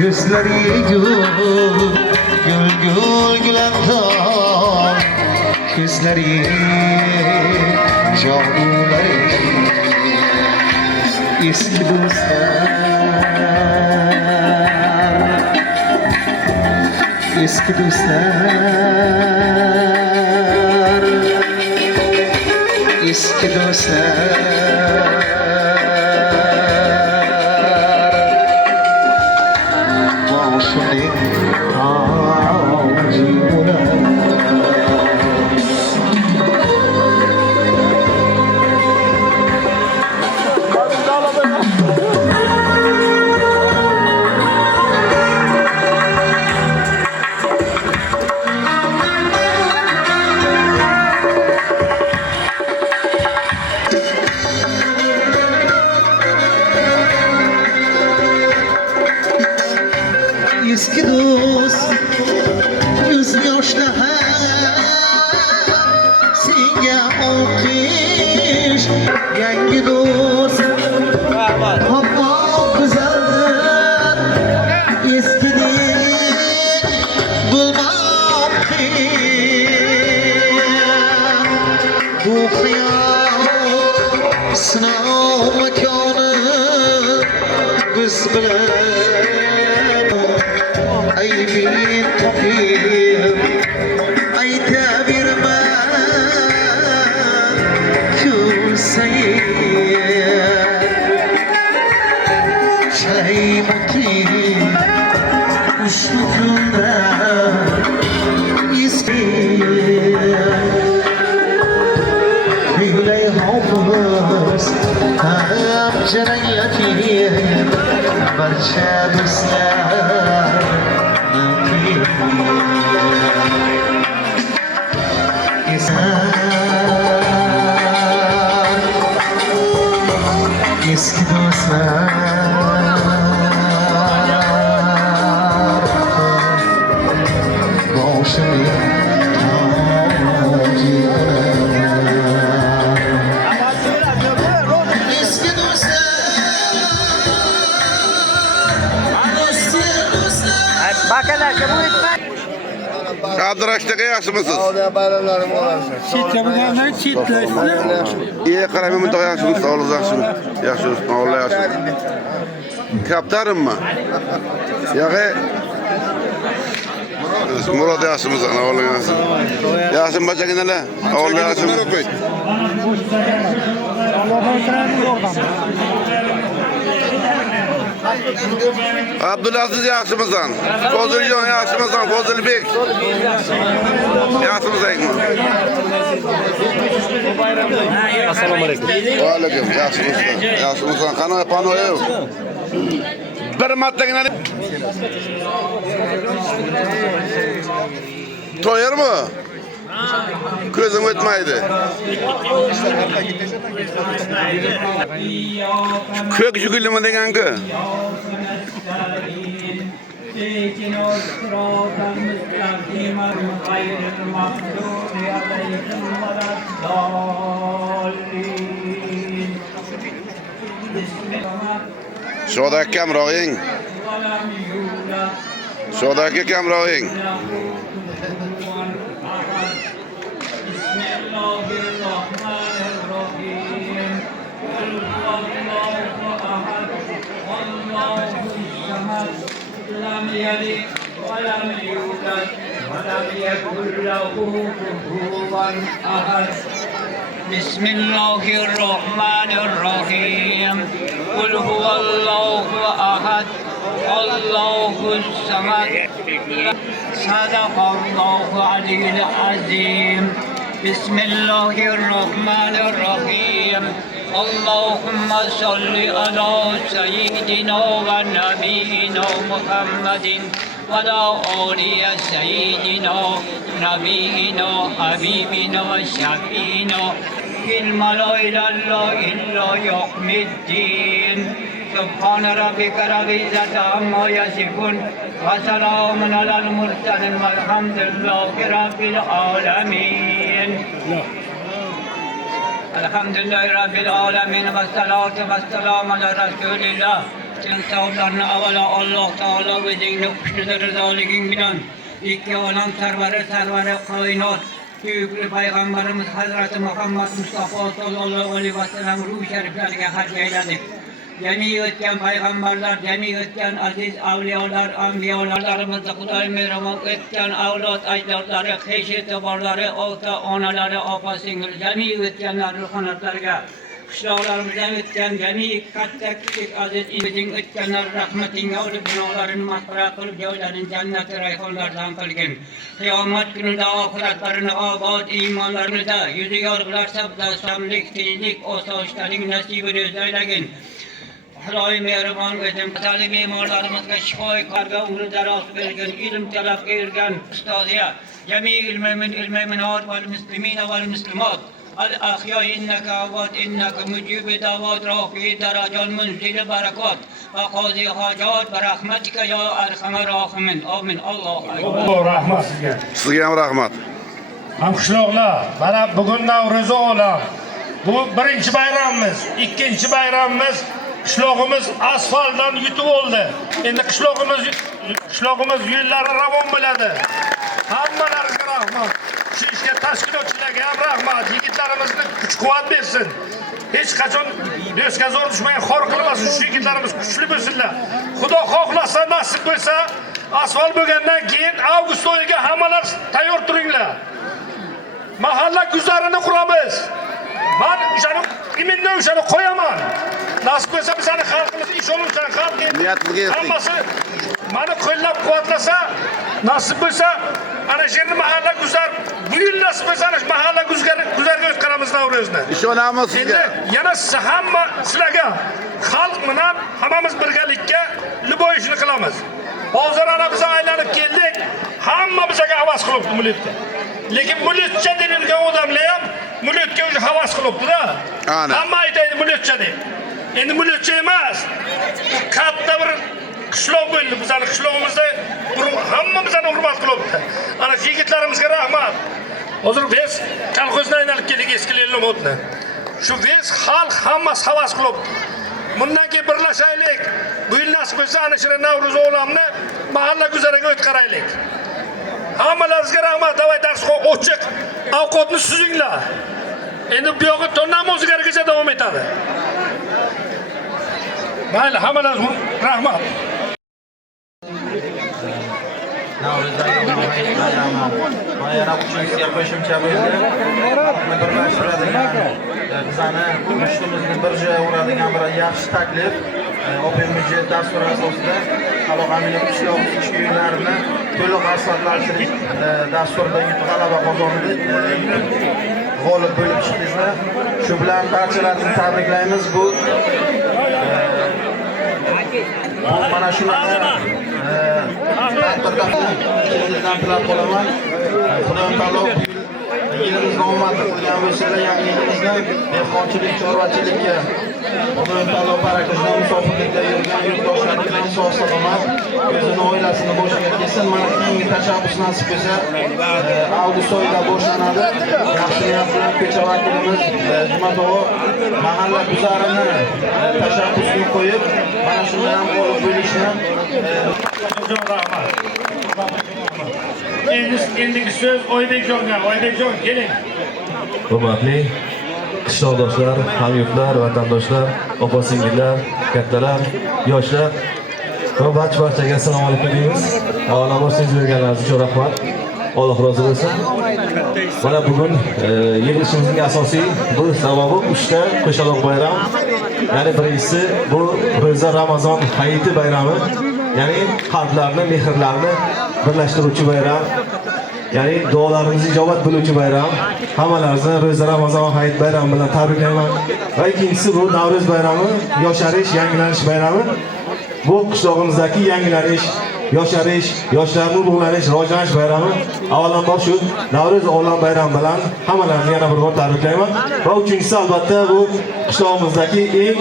yuzlari gul gulandor ko'zlari jonlari eski do'stlar eski do'stlar eski do'stlar boshimning toji bo'lar eski do'st yuz yoshda senga olqish yangi do'st oppoq go'zaldir eskidek bo'lmoqda bu hayot sinov makoni biz bilan aybini topib aytaverma ko'rsayib shaymotib ushbu kunda eski kuylay hofiz ham jaranglating barcha do'stlar eski do'stlar boshimning toji eski do'stlar Bakalarga bu etmez. Abdurashtaga yaxshimisiz? Çitlemeler çitleşti. İyi qarayman bunday yaxshimisiz? Sog'ligingiz yaxshimi? Yaxshimisiz, Alloh yaxshi. Kaptarimmi? Yo'q. Murod yaxshimisiz? Alloh yaxshi. Yaxshim bachaginalar. Alloh yaxshi. Allah'tan Abdulaziz yaxshimisan? Foziljon yaxshimisan? Fozilbek. Yaxshimisangmi? Assalomu alaykum. Va alaykum. Yaxshimisan? Yaxshimisan? Qanoy panoyev. Bir martagina to'yarmi? Ko'zim o'tmaydi. Ko'k jugulimi degan-ku. Shoda kamroqing. Shoda kamroqing. لم يلد ولم يولد ولم يكن له كفوا أحد بسم الله الرحمن الرحيم قل هو الله أحد الله الصمد صدق الله العلي العظيم بسم الله الرحمن الرحيم اللهم صل على سيدنا ونبينا محمد وعلى آل سيدنا نبينا حبيبنا وشفينا علم لا إله إلا يوم الدين سبحان ربك رب العزة عما يصفون وسلام على المرسلين والحمد لله رب العالمين Elhamdülillahi Rabbil Alemin ve salatu ve selamu ala Resulillah. Sen savlarını avala Allah Teala özünü kuşludur rızalıgın bilen. İki olan serveri kainat. Büyüklü Peygamberimiz Hazreti Muhammed Mustafa sallallahu aleyhi ve sellem ruh şeriflerine hac eyledik. Cemi ötken peygamberler, cemi ötken aziz avliyalar, anbiyalarımızda Kuday merhamet ötken avlat ecdatları, heşi tebarları, ota onaları, apa singil, cemi ötkenler ruhanatlarga, kışlalarımızdan ötken cemi katta küçük aziz imidin ötkenler rahmetinle olup günahlarını mahfira kılıp cevlerin cenneti rayhanlardan kılgın. Kıyamet gününde ahiretlerini abad, imanlarını da yüzü yargılarsa da samlik, tinlik, o savaşların nasibini özeylegin. Hüdayi mehriban edim, talib imarlarımızga şifoy karga umru daraz bergen, ilim talab ergen ustaziya, cemi ilmeminat vel müslimine vel müslimat. الأخيار إنك عباد إنك مجيب دعوات رافع درجات منزل بركات وقاضي حاجات برحمتك يا أرحم الراحمين آمين الله أكبر. Rahmat sizga. Sizga ham rahmat. Hamqishloqlar, mana bugun Navro'z olam. Bu birinchi bayramimiz, ikkinchi bayramimiz. Qishlog'imiz asfaltdan yutib oldi. Endi qishlog'imiz yo'llari ravon bo'ladi. Hammalaringizga rahmat. Shu ishga tashkilotchilarga ham rahmat. Yigitlarimizni kuch-quvvat bersin. Hech qachon do'stga zo'r tushmay xor qilmasin. Shu yigitlarimiz kuchli bo'lsinlar. Xudo xohlasa, nasib bo'lsa, asfalt bo'lgandan keyin avgust oyiga hammalar tayyor turinglar. Mahalla guzarini quramiz. Men o'shani iminni o'shani qo'yaman. Nasib bo'lsa bizani xalqimiz ishonuvchan xalq endi. Hammasi meni qo'llab-quvvatlasa, nasib bo'lsa ana shu yerni mahalla guzar, bu yil nasib bo'lsa ana shu mahalla guzarga o'tkazamiz Navro'zni. Ishonamiz sizga. Yana hamma sizlarga xalq bilan hammamiz birgalikka liboy ishni qilamiz. Hozir ana biz aylanib keldik, hamma bizga havas qilibdi mulkka. Lekin mulkcha deb yurgan odamlar ham mulkka o'zi havas qilibdi-da. Hamma aytadi mulkcha deb. Endi mulkcha emas. Katta bir qishloq bo'ldi. Bizning qishlog'imizda hamma bizni hurmat qilibdi. Ana shu yigitlarimizga rahmat. Hozir biz kolxozdan aylanib keldik eski Lelnomodni. Shu biz xalq hammasi havas qilibdi. Bundan keyin birlashaylik. Bu yil nasib bo'lsa ana shu Navro'z olamni mahalla guzariga o'tkazaylik. Hammalaringizga rahmat. Davay dars ochiq. Ovqatni suzinglar. Endi bu yo'g'i tondan o'zgargacha davom etadi. Mayli, hammalaringizga rahmat. Yana uchinchisiga qo'shimcha bo'ldi. Birlashtiradigan, bizani kuchimizni bir joyga uradigan bir yaxshi taklif. OPMJ dasturi asosida Qaloqamina qishloq ichki uylarini to'liq asfaltlashtirish dasturidagi g'alaba qozondi. G'olib bo'lib chiqdingizlar. Shu bilan barchalarni tabriklaymiz. Bu mana shunaqa taqdirda sizdan tilab qolaman. Xudoim taolo yilimizni omadli qilgan bo'lsa-da, yangi yilimizni dehqonchilik, chorvachilikka Xudoim taolo barakasini musofirlikda yurgan yurtdoshlarimizga sog' salomat, o'zini oilasini boshiga kelsin. Mana keyingi tashabbus nasib bo'lsa, avgust oyida boshlanadi. Yaxshi niyat bilan ko'cha vakilimiz Jumatog'o mahalla guzarini tashabbusini qo'yib, mana shunda ham g'olib bo'lishni Endigi so'z Oybekjonga. Oybekjon keling. Hurmatli qishloqdoshlar, hamyurtlar, vatandoshlar, opa-singillar, kattalar, yoshlar va barchaga assalomu alaykum deymiz. Avvalambor siz berganlaringiz uchun rahmat. Alloh rozi bo'lsin. Mana bugun yig'ilishimizning asosiy bir sababi 3 ta qo'shaloq bayram. Ya'ni birinchisi bu ro'za Ramazon hayiti bayrami. Ya'ni qalblarni, mehrlarni birlashtiruvchi bayram. Ya'ni duolarimizni ijobat bo'luvchi bayram. Hammalaringizni ro'za Ramazon hayit bayrami bilan tabriklayman. Va ikkinchisi bu Navro'z bayrami, yosharish, yangilanish bayrami. Bu qishlog'imizdagi yangilanish, yosharish, yoshlarning ulug'lanish, rivojlanish bayrami. Avvalambor shu Navro'z olam bayrami bilan hammalarini yana bir bor tabriklayman. Va uchinchisi albatta bu qishlog'imizdagi eng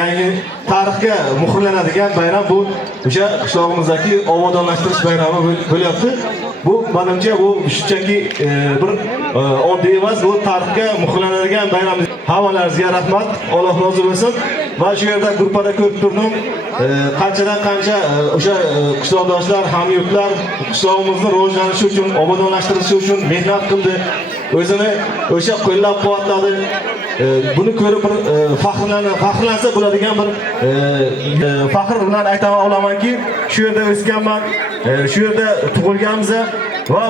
yangi tarixga muhrlanadigan bayram bu o'sha qishlog'imizdagi obodonlashtirish bayrami bo'lyapti. Bu menimcha bu shunchaki bir oddiy emas, bu tarixga muhrlanadigan bayram. Hammalaringizga rahmat, Alloh rozi bo'lsin. Va shu yerda gruppada ko'rib turdim, qanchadan qancha o'sha qishloqdoshlar, hamyurtlar qishlog'imizni rivojlanishi uchun, obodonlashtirishi uchun mehnat qildi. O'zini o'sha qo'llab-quvvatladi. Buni ko'rib bir faxrlansa bo'ladigan bir faxr bilan ayta olamanki, shu yerda o'sganman, shu yerda tug'ilganmiz va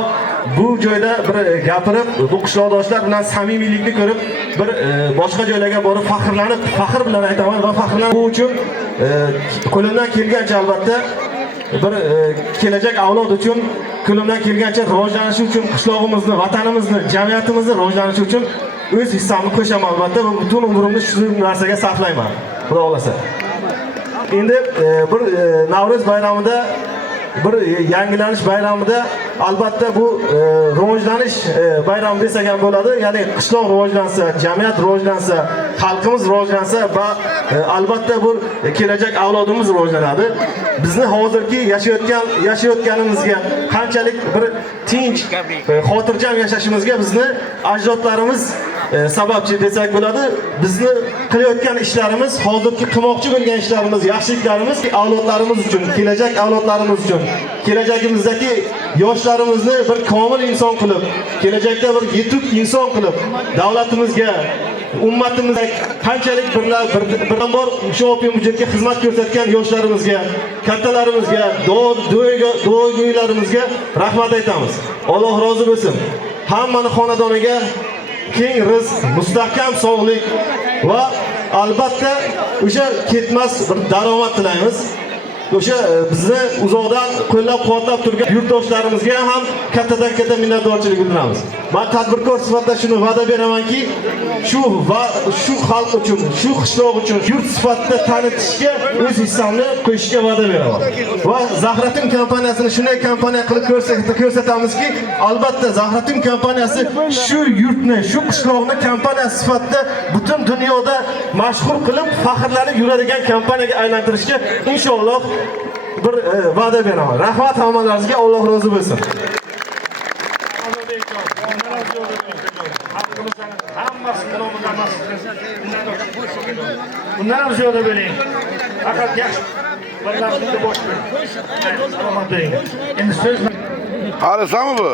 bu joyda bir gapirib, bu qishloqdoshlar bilan samimiylikni ko'rib, bir boshqa joylarga borib faxrlanib, faxr bilan aytaman va faxrlanib bu uchun qo'limdan kelgancha albatta bir kelajak avlod uchun qo'limdan kelgancha rivojlanishi uchun, qishlog'imizni, vatanimizni, jamiyatimizni rivojlanishi uchun o'z hissamni qo'shaman albatta va butun umrimni shu narsaga sarflayman. Xudo xolasa. Endi bir Navro'z bayramida, bir yangilanish bayramida albatta bu rivojlanish bayrami desak ham bo'ladi. Ya'ni qishloq rivojlansa, jamiyat rivojlansa, xalqimiz rivojlansa va albatta bu kelajak avlodimiz rivojlanadi. Bizni hozirgi yashayotganimizga qanchalik bir tinch, xotirjam yashashimizga bizni ajdodlarimiz sababchi desak bo'ladi. Bizni qilayotgan ishlarimiz, hozirgi qilmoqchi bo'lgan ishlarimiz, yaxshiliklarimiz avlodlarimiz uchun, kelajak avlodlarimiz uchun, kelajagimizdagi yoshlarimizni bir komil inson qilib, kelajakda bir yetuk inson qilib, davlatimizga, ummatimizga qanchalik birdan bor shu OPMJga xizmat ko'rsatgan yoshlarimizga, kattalarimizga, duogo'ylarimizga rahmat aytamiz. Alloh rozi bo'lsin. Hammani xonadoniga keng rizq, mustahkam sog'lik va albatta o'sha ketmas bir daromad tilaymiz. O'sha bizni uzoqdan qo'llab-quvvatlab turgan yurtdoshlarimizga ham kattadan katta minnatdorchilik bildiramiz. Men tadbirkor sifatida shuni va'da beramanki, shu xalq uchun, shu qishloq uchun yurt sifatida tanitishga o'z hissamni qo'yishga va'da beraman. Va Zahratin kompaniyasini shunday kompaniya qilib ko'rsatamizki, albatta Zahratin kompaniyasi shu yurtni, shu qishloqni kompaniyasi sifatida butun dunyoda mashhur qilib, faxrlanib yuradigan kompaniyaga aylantirishga inshaalloh bir va'da beraman. Rahmat hammalaringizga, Alloh rozi bo'lsin. Bundan ham ziyoda bo'ling. Faqat yaxshi birlarni boshlang. Salomat bo'ling. Endi so'z Qarisanmi bu?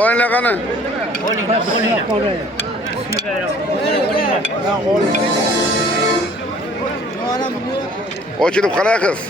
O'yinlar qani? Ochilib qalay qiz?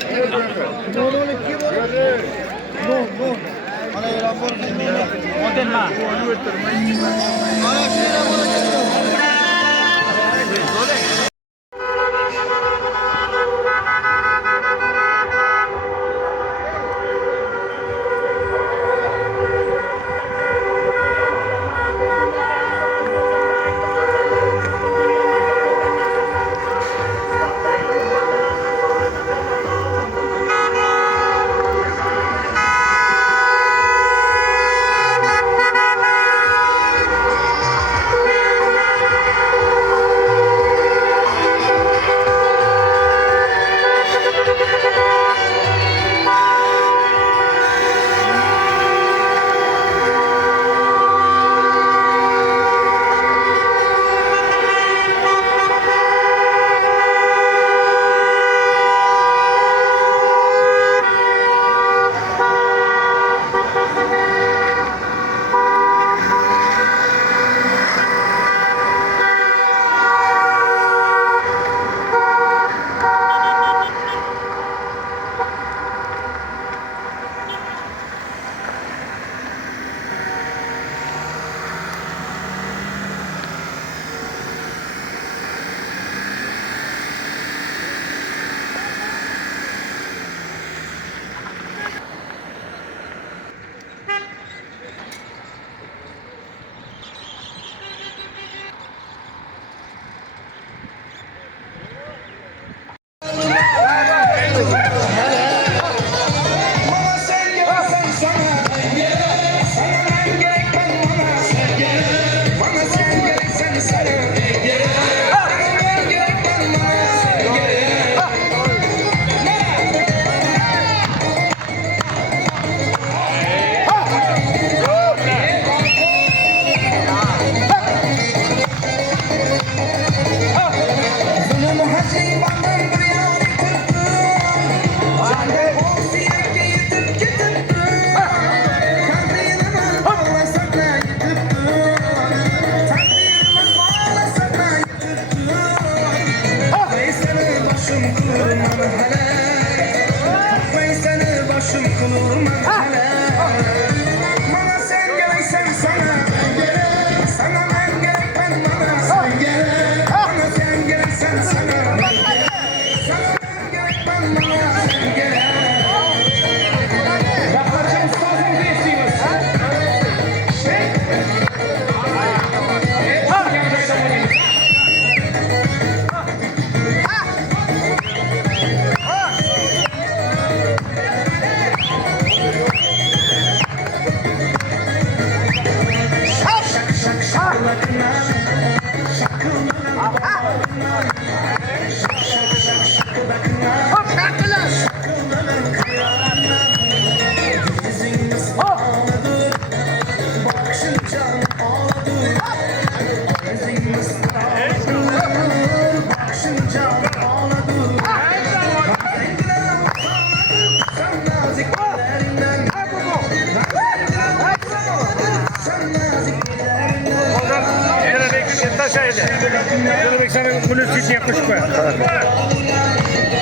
Kelebek sana bunu süt yapmış koy.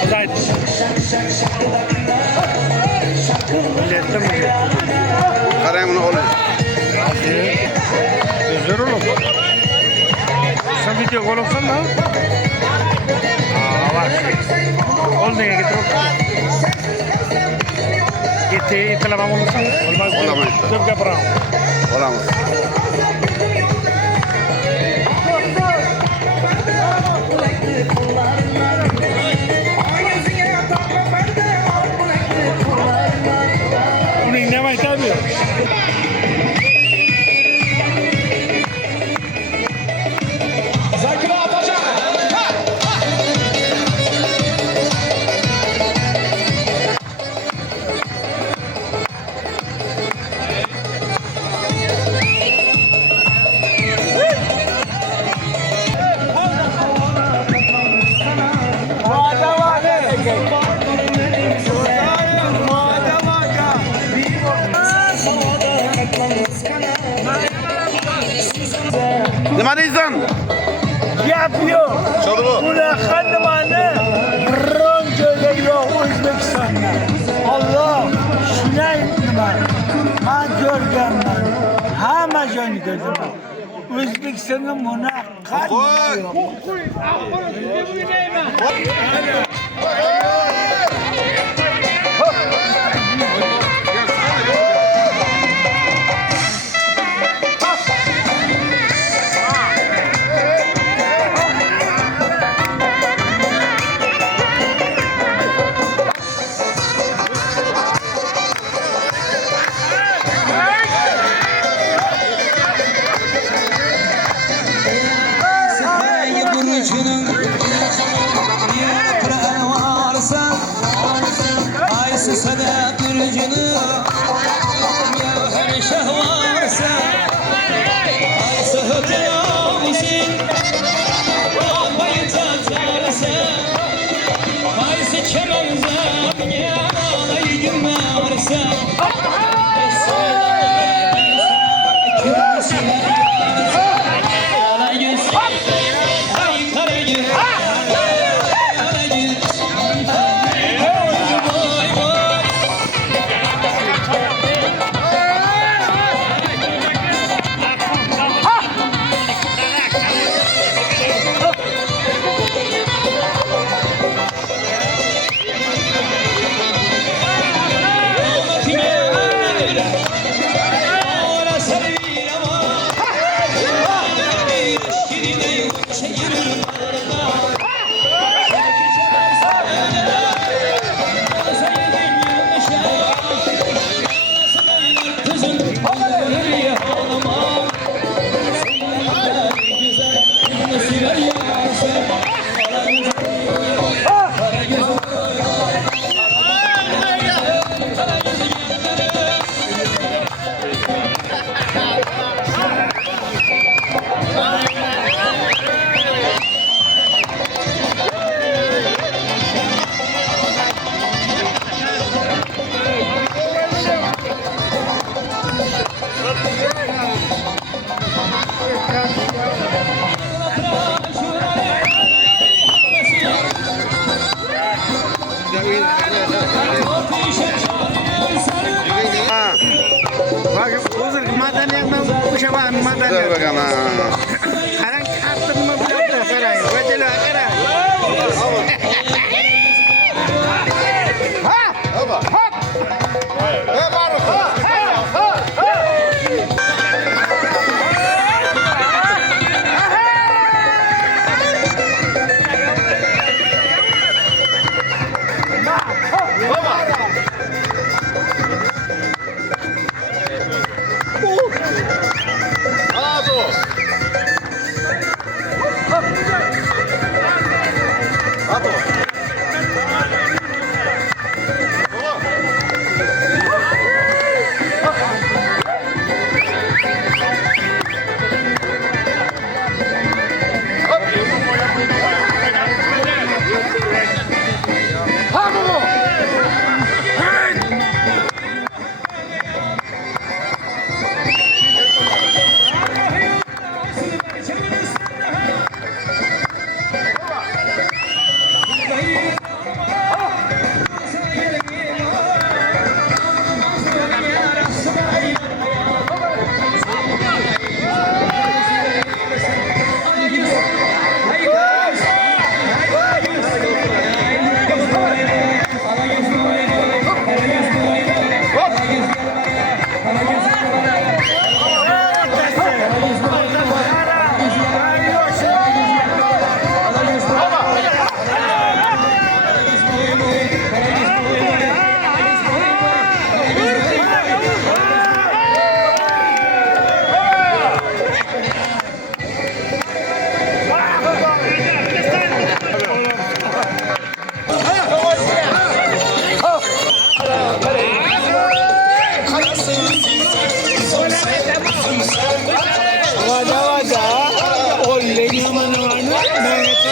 Uzaydı. Milletim mi? Karayım bunu oğlum. Özür oğlum. Sen video koloksan da. Var. Ol neye getirip. Gitti itilemem olursa. Olmaz. Olamaz. Dövge bravo. Olamaz. Bunu inlemeyi tabii. Nima deysan? Yapıyor. Buna hanımane bronzoga yo'q O'zbekistonda. Allah shunday nima. Men ko'rganman. Hamma joyni ko'rdim. O'zbekistonga buna Dur bakalım. Qarang, qattiqmi bular, qarang. Vajalar qarang.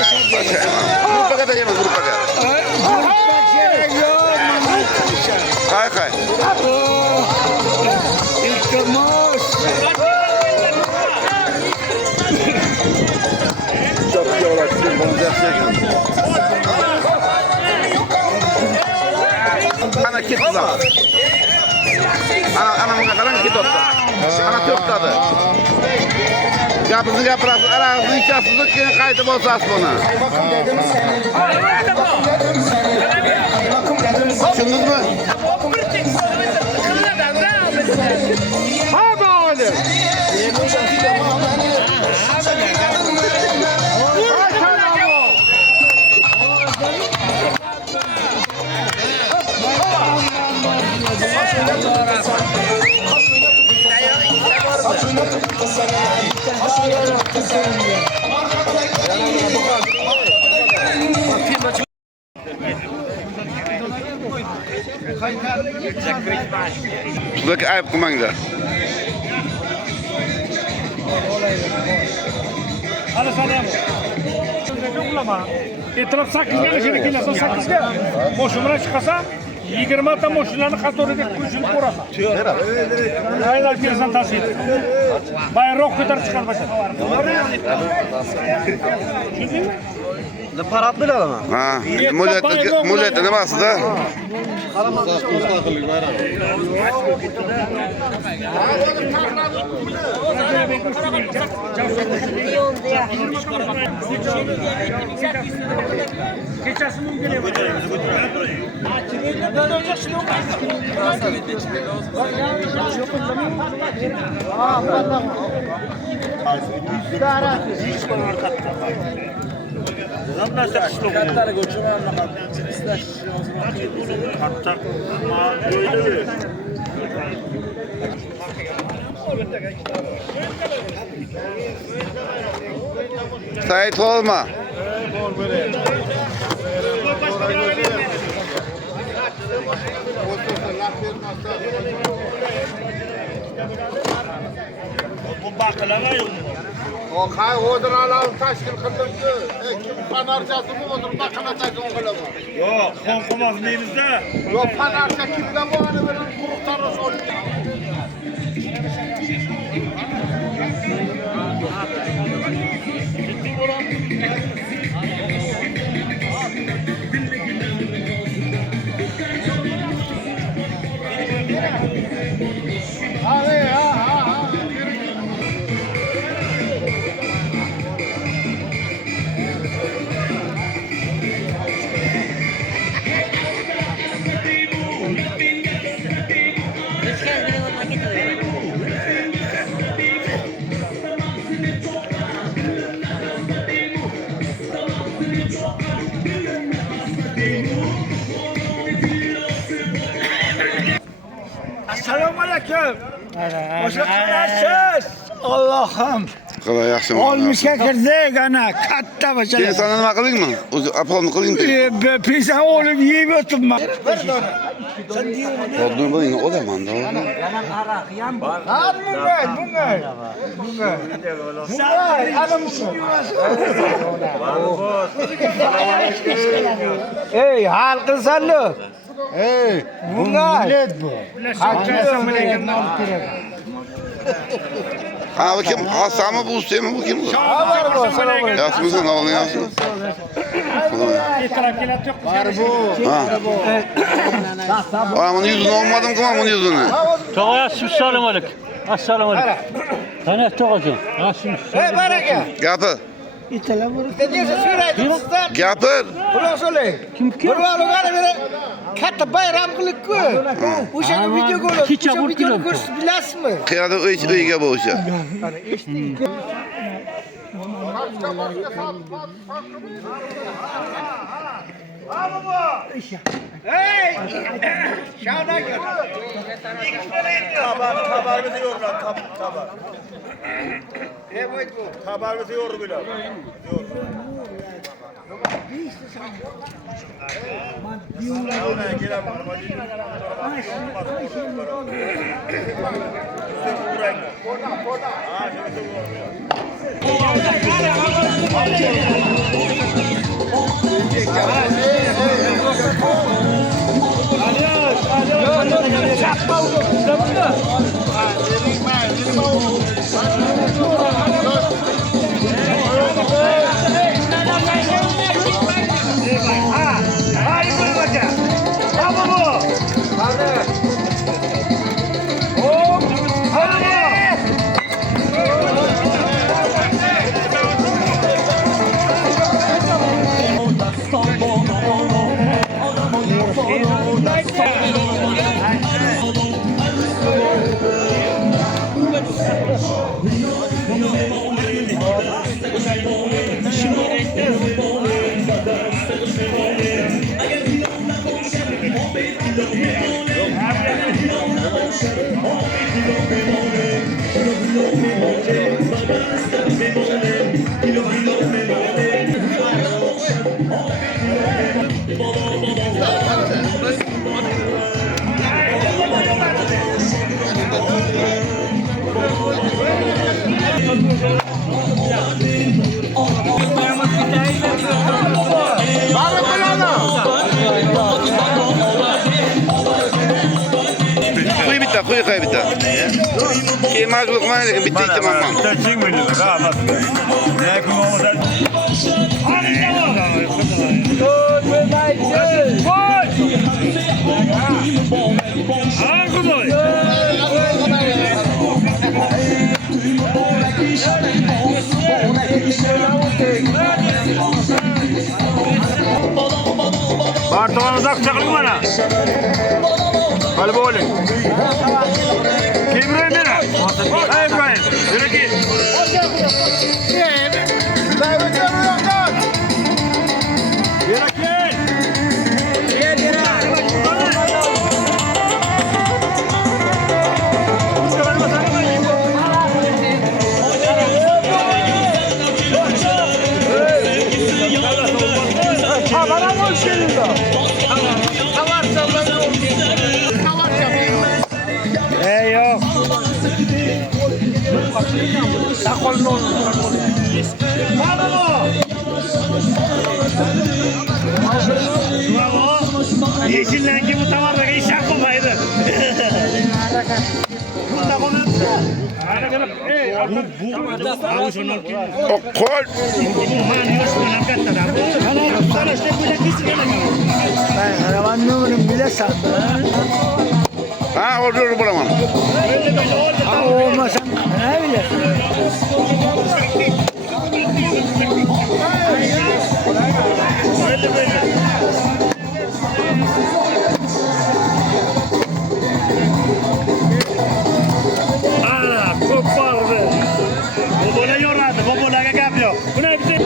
Grupa kadar yemez, grupa kadar. Kay kay. Çok iyi olay. Ana kit zaman. Ana mengatakan kit otta. Ana toktadı. Gapınızı yaparasın, aranızı içersiniz, yine kaydı bozasın ona. Düşündünüz mü? Hadi oğlum. Şuradaki ayıp kumanda. Hadi sana yapalım. Yoklama. Etraf 8 gel, şimdi gelirse 8 gel. Boşumuna çıkasa 20 ta boşlarını katoride kuşun porasa. Aynen bir insan tasvir. Bayrak kadar çıkar başa. Paratlı adamı. Ha, mulletin ne bastı da? Geçesin geliyor. Katları göçüme anlamadım. Hatta böyle Sait olma. bu baklava yok. O kay odralarını taşkil kıldık. Kim panarcası mı odur bakana takım kılama. Yok, konkumaz mıyımızda? Yok panarca kimde bu hani benim kuruktarız oluyor. Assalomu alaykum. O'sha qarasiz. Allohim. Qala yaxshimi? Olmishga kirdik ana katta Sen masala. sana nima qildingmi? O'zi apolni qildingmi? Pensan olib yeb o'tibman. Xuddi buni odamanda. Bunga. Ey, hal qilsanlu. Ey, bunga. Millet bu. Ha bu kim? Hasanmı bu Hüseyin bu kim? Yaxshimisan, oğlum yaxshi. Ha. Bunun yüzünü olmadım ki bunun yüzünü. Assalomu alaykum. Assalomu alaykum. Qana to'g'azim. Ey, baraka. Gapir. İtala bunu. Dediğinse söyleydi. Gapir. Bunu söyle. Kim? Bunu alıp böyle katta bayram kılık ku. Bu şey video koyuyor. Kicha Bu vur video kilo. görürsün bilasmı? Qiyada uyga bo'lsa. Hey! Şahına gel. Tabarımızı yorlar, tabar. Evet bu. Tabarımızı yorur bile. Kuyu bitti. Kim mazluk mayli bitti tamam. Bartolomazak çaklık bana. Hadi böyle. Kim İbrahim? Hey İbrahim. Yürü ki. Yok. Yeşillen ki bu tavarda iş yapmaydı. Kol. Ha orada bulamam. Olmasa ne bilirsin? Kopardı. Bobola yoradı. Bobola gap yok. Bu ne bitti?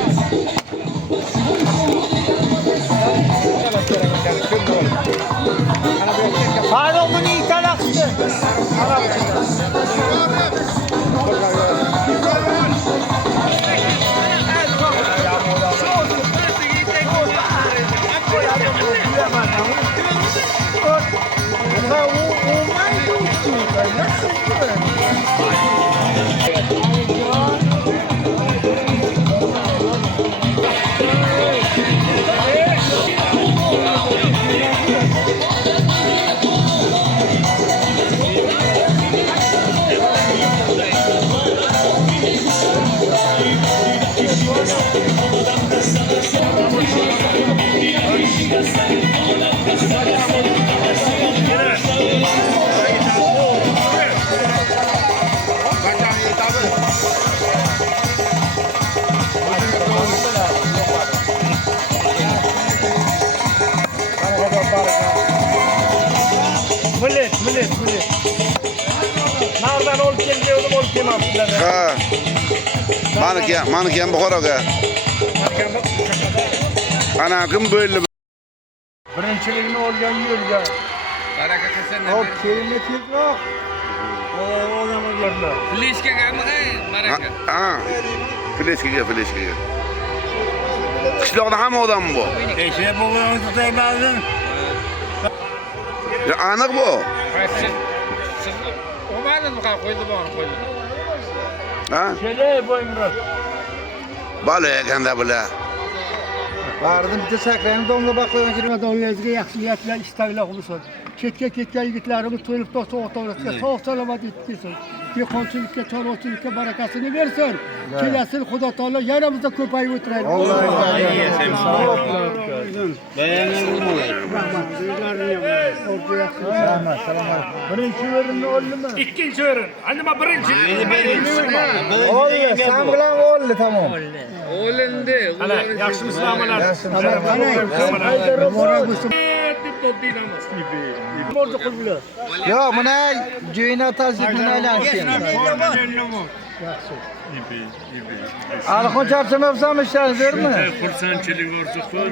Ha. Maniki ham Buxoroga. Ana kim böyle? Birinchilikni olgan yo'lga. Baraka qilsin. Hop, keyinni tezroq. Baraka. Ha. Fleşkiga. Qishloqda hamma odam bu. Ya aniq bu. Omadimi qo'ydi bor. Ha? Balo ekanda bular. Bardim bitta sakrayni domla baklagan jirmadonlarga yaxshiyatlar istaklar bo'lsin. Ketgan yigitlarimiz to'lib to'g'ri o'rtaga sog' salomat etsin. Dehqonchilikka, chorvachilikka barakasini bersin. Kelasi yil Xudo taolo yanamizda ko'payib o'tiraylik. Birinchi o'rinni oldimi? Ikkinchi o'rin. Nima birinchi? Oldi, sen bilan oldi tamom. O'lindi. Ana, yaxshimisiz amalar? Yo, mana joyina tazyiqni aylansin. Alxon charchamabsan ishlaringizmi? Xursandchilik orzuqul.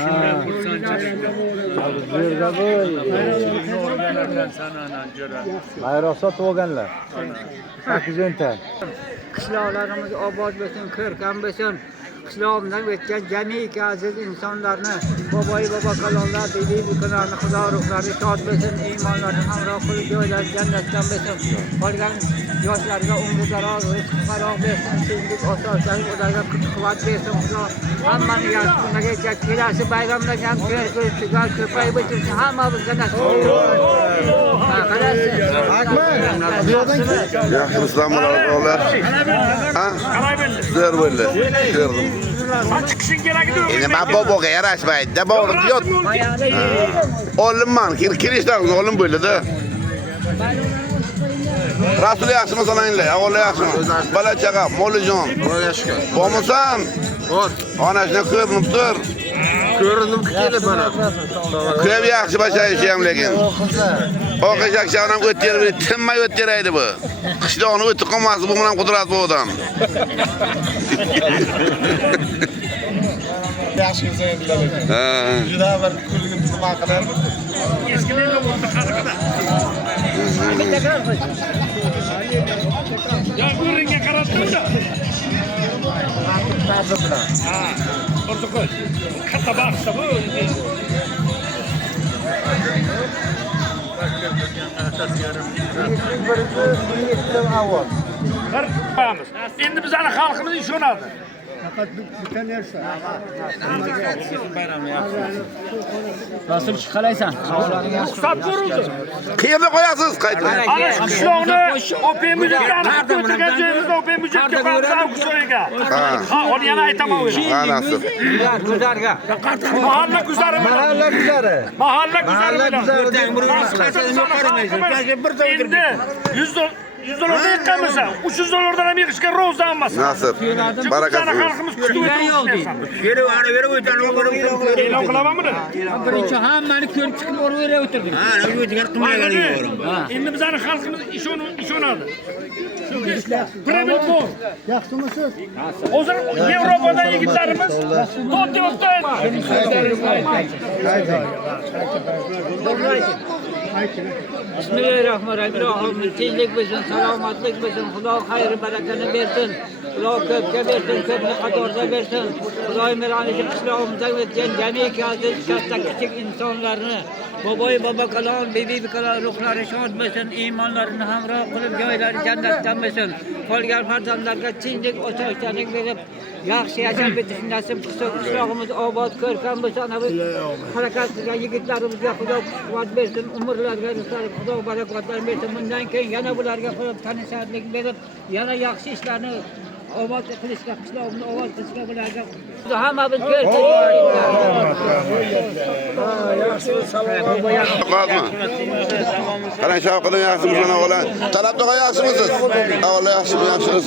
Shundan xursandchilik. Bayroqsa tug'ganlar. 8 ta. Qishloqlarimiz obod bo'lsin, ko'rkam bo'lsin. Qishlog'imdan o'tgan jamiki aziz insonlarni, boboy bobo kalonlar, dedi bukunlarni Xudo ruhlari shod bo'lsin, iymonlarni hamroh qilib joylari jannatdan bo'lsin. Qolgan yoshlarga umri daroz, rizq faroq bersin, tinchlik osoyishtalik ularga kuch-quvvat bersin. Xudo hammani yaxshi kunlarga kelasi bayramlarga ham tugal ko'payib o'tirsin, hammamizga nasib etsin. Yaxshimisiz amalar? Ha? Sizlar bo'ldi. Ko'rdim. Chiqishing kerak edi. Endi men boboga yarashmaydi-da, bog'liq yot. Olimman, kelishlarimiz olim bo'ldi-da. Rasul yaxshimi sananglar, avvalo yaxshimi? Bola chaqa, molijon. Xudoga shukr. Bormisan? Bor. Onashni ko'rinib tur. Ko'rindim kelib mana. Ko'p yaxshi bashayshi ham lekin. O'qish akşamdan o'ttirib, tinmay o'ttiraydi bu. Qishloqni o'tib qolmasdi, bu bilan qudrat bu odam. Yaxshi izlaydilar. Juda bir kulgim nima qiladi? Eskilarga o'rta qaraqa. Ya ko'ringa qaratdi-da. Ha, orda qo'y. Katta baxsa bu. Qo'yamiz. Endi bizning xalqimiz ishonadi. Faqat bitta narsa. Rasul qalaysan? Ruxsat ko'rildi. Qayerda qo'yasiz? Qaytib. Ana shu qishloqni OPMJdan o'tgan joyimizda OPMJga qo'yamiz o'shaga. Ha, uni yana aytaman o'zi. Ha, nasib. Guzarga. Mahalla guzari. Mahalla guzari. Mahalla guzari. Endi 100 dollardan yiqqanmisa, 300 dollardan ham yiqishga ro'za olmasin. Nasib. Barakasi. Xalqimiz kutib o'tiribdi. E'lon qilamanmi? Birinchi hammani ko'rib chiqib o'rib o'tirdim. Endi bizning xalqimiz ishonadi. Premier bor. Yaxshimisiz? Hozir Yevropadan yigitlarimiz to'rt Bismillahirrahmanirrahim. Tinchlik bo'lsin, salomatlik bo'lsin. Xudo xayr barakani bersin. Xudo ko'pga bersin, ko'pni qatorda bersin. Xudoy meroniki qishlog'imizda o'tgan jamiki aziz katta kichik insonlarni, boboy bobo kalon, bibi kalon ruhlari shod bo'lsin, iymonlarini hamroh qilib joylari jannatdan bo'lsin. Qolgan farzandlarga tinchlik, osoyishtalik berib, yaxshi yashab o'tishni nasib qilsin. Qishlog'imiz obod, ko'rkam bo'lsin. Ana bu harakat qilgan yigitlarimizga Xudo quvvat bersin, umrlarga Xudo barakotlar bersin. Bundan keyin yana bularga tanishlarlik berib, yana yaxshi ishlarni obod qilishga, qishlog'imizni obod qilishga bularga hammamiz ko'rsak. Qarang shavqidan yaxshimi shuna bola. Talabda yaxshimisiz? Avvalo yaxshimi, yaxshimisiz?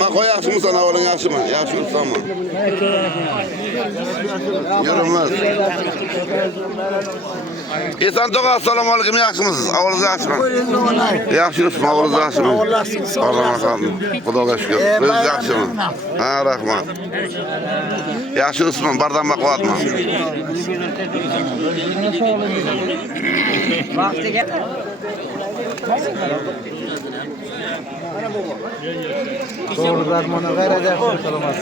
Ma qo'y yaxshimisan, avvalo yaxshimi? Yaxshimisanmi? Yurimiz. İnsan Toğa, assalomu alaykum, yaxshimisiz? Avvalınız yaxshimi? Yaxshi yuribsizmi? Avvalınız yaxshimi? Allah'a kalın. Xudoga shukr. O'zingiz yaxshimi? Ha, rahmat. Yaxshi yuribsizmi? Bardan baqyaptimi? Vaqtiga Doğrular bana gayret yapsın salamaz.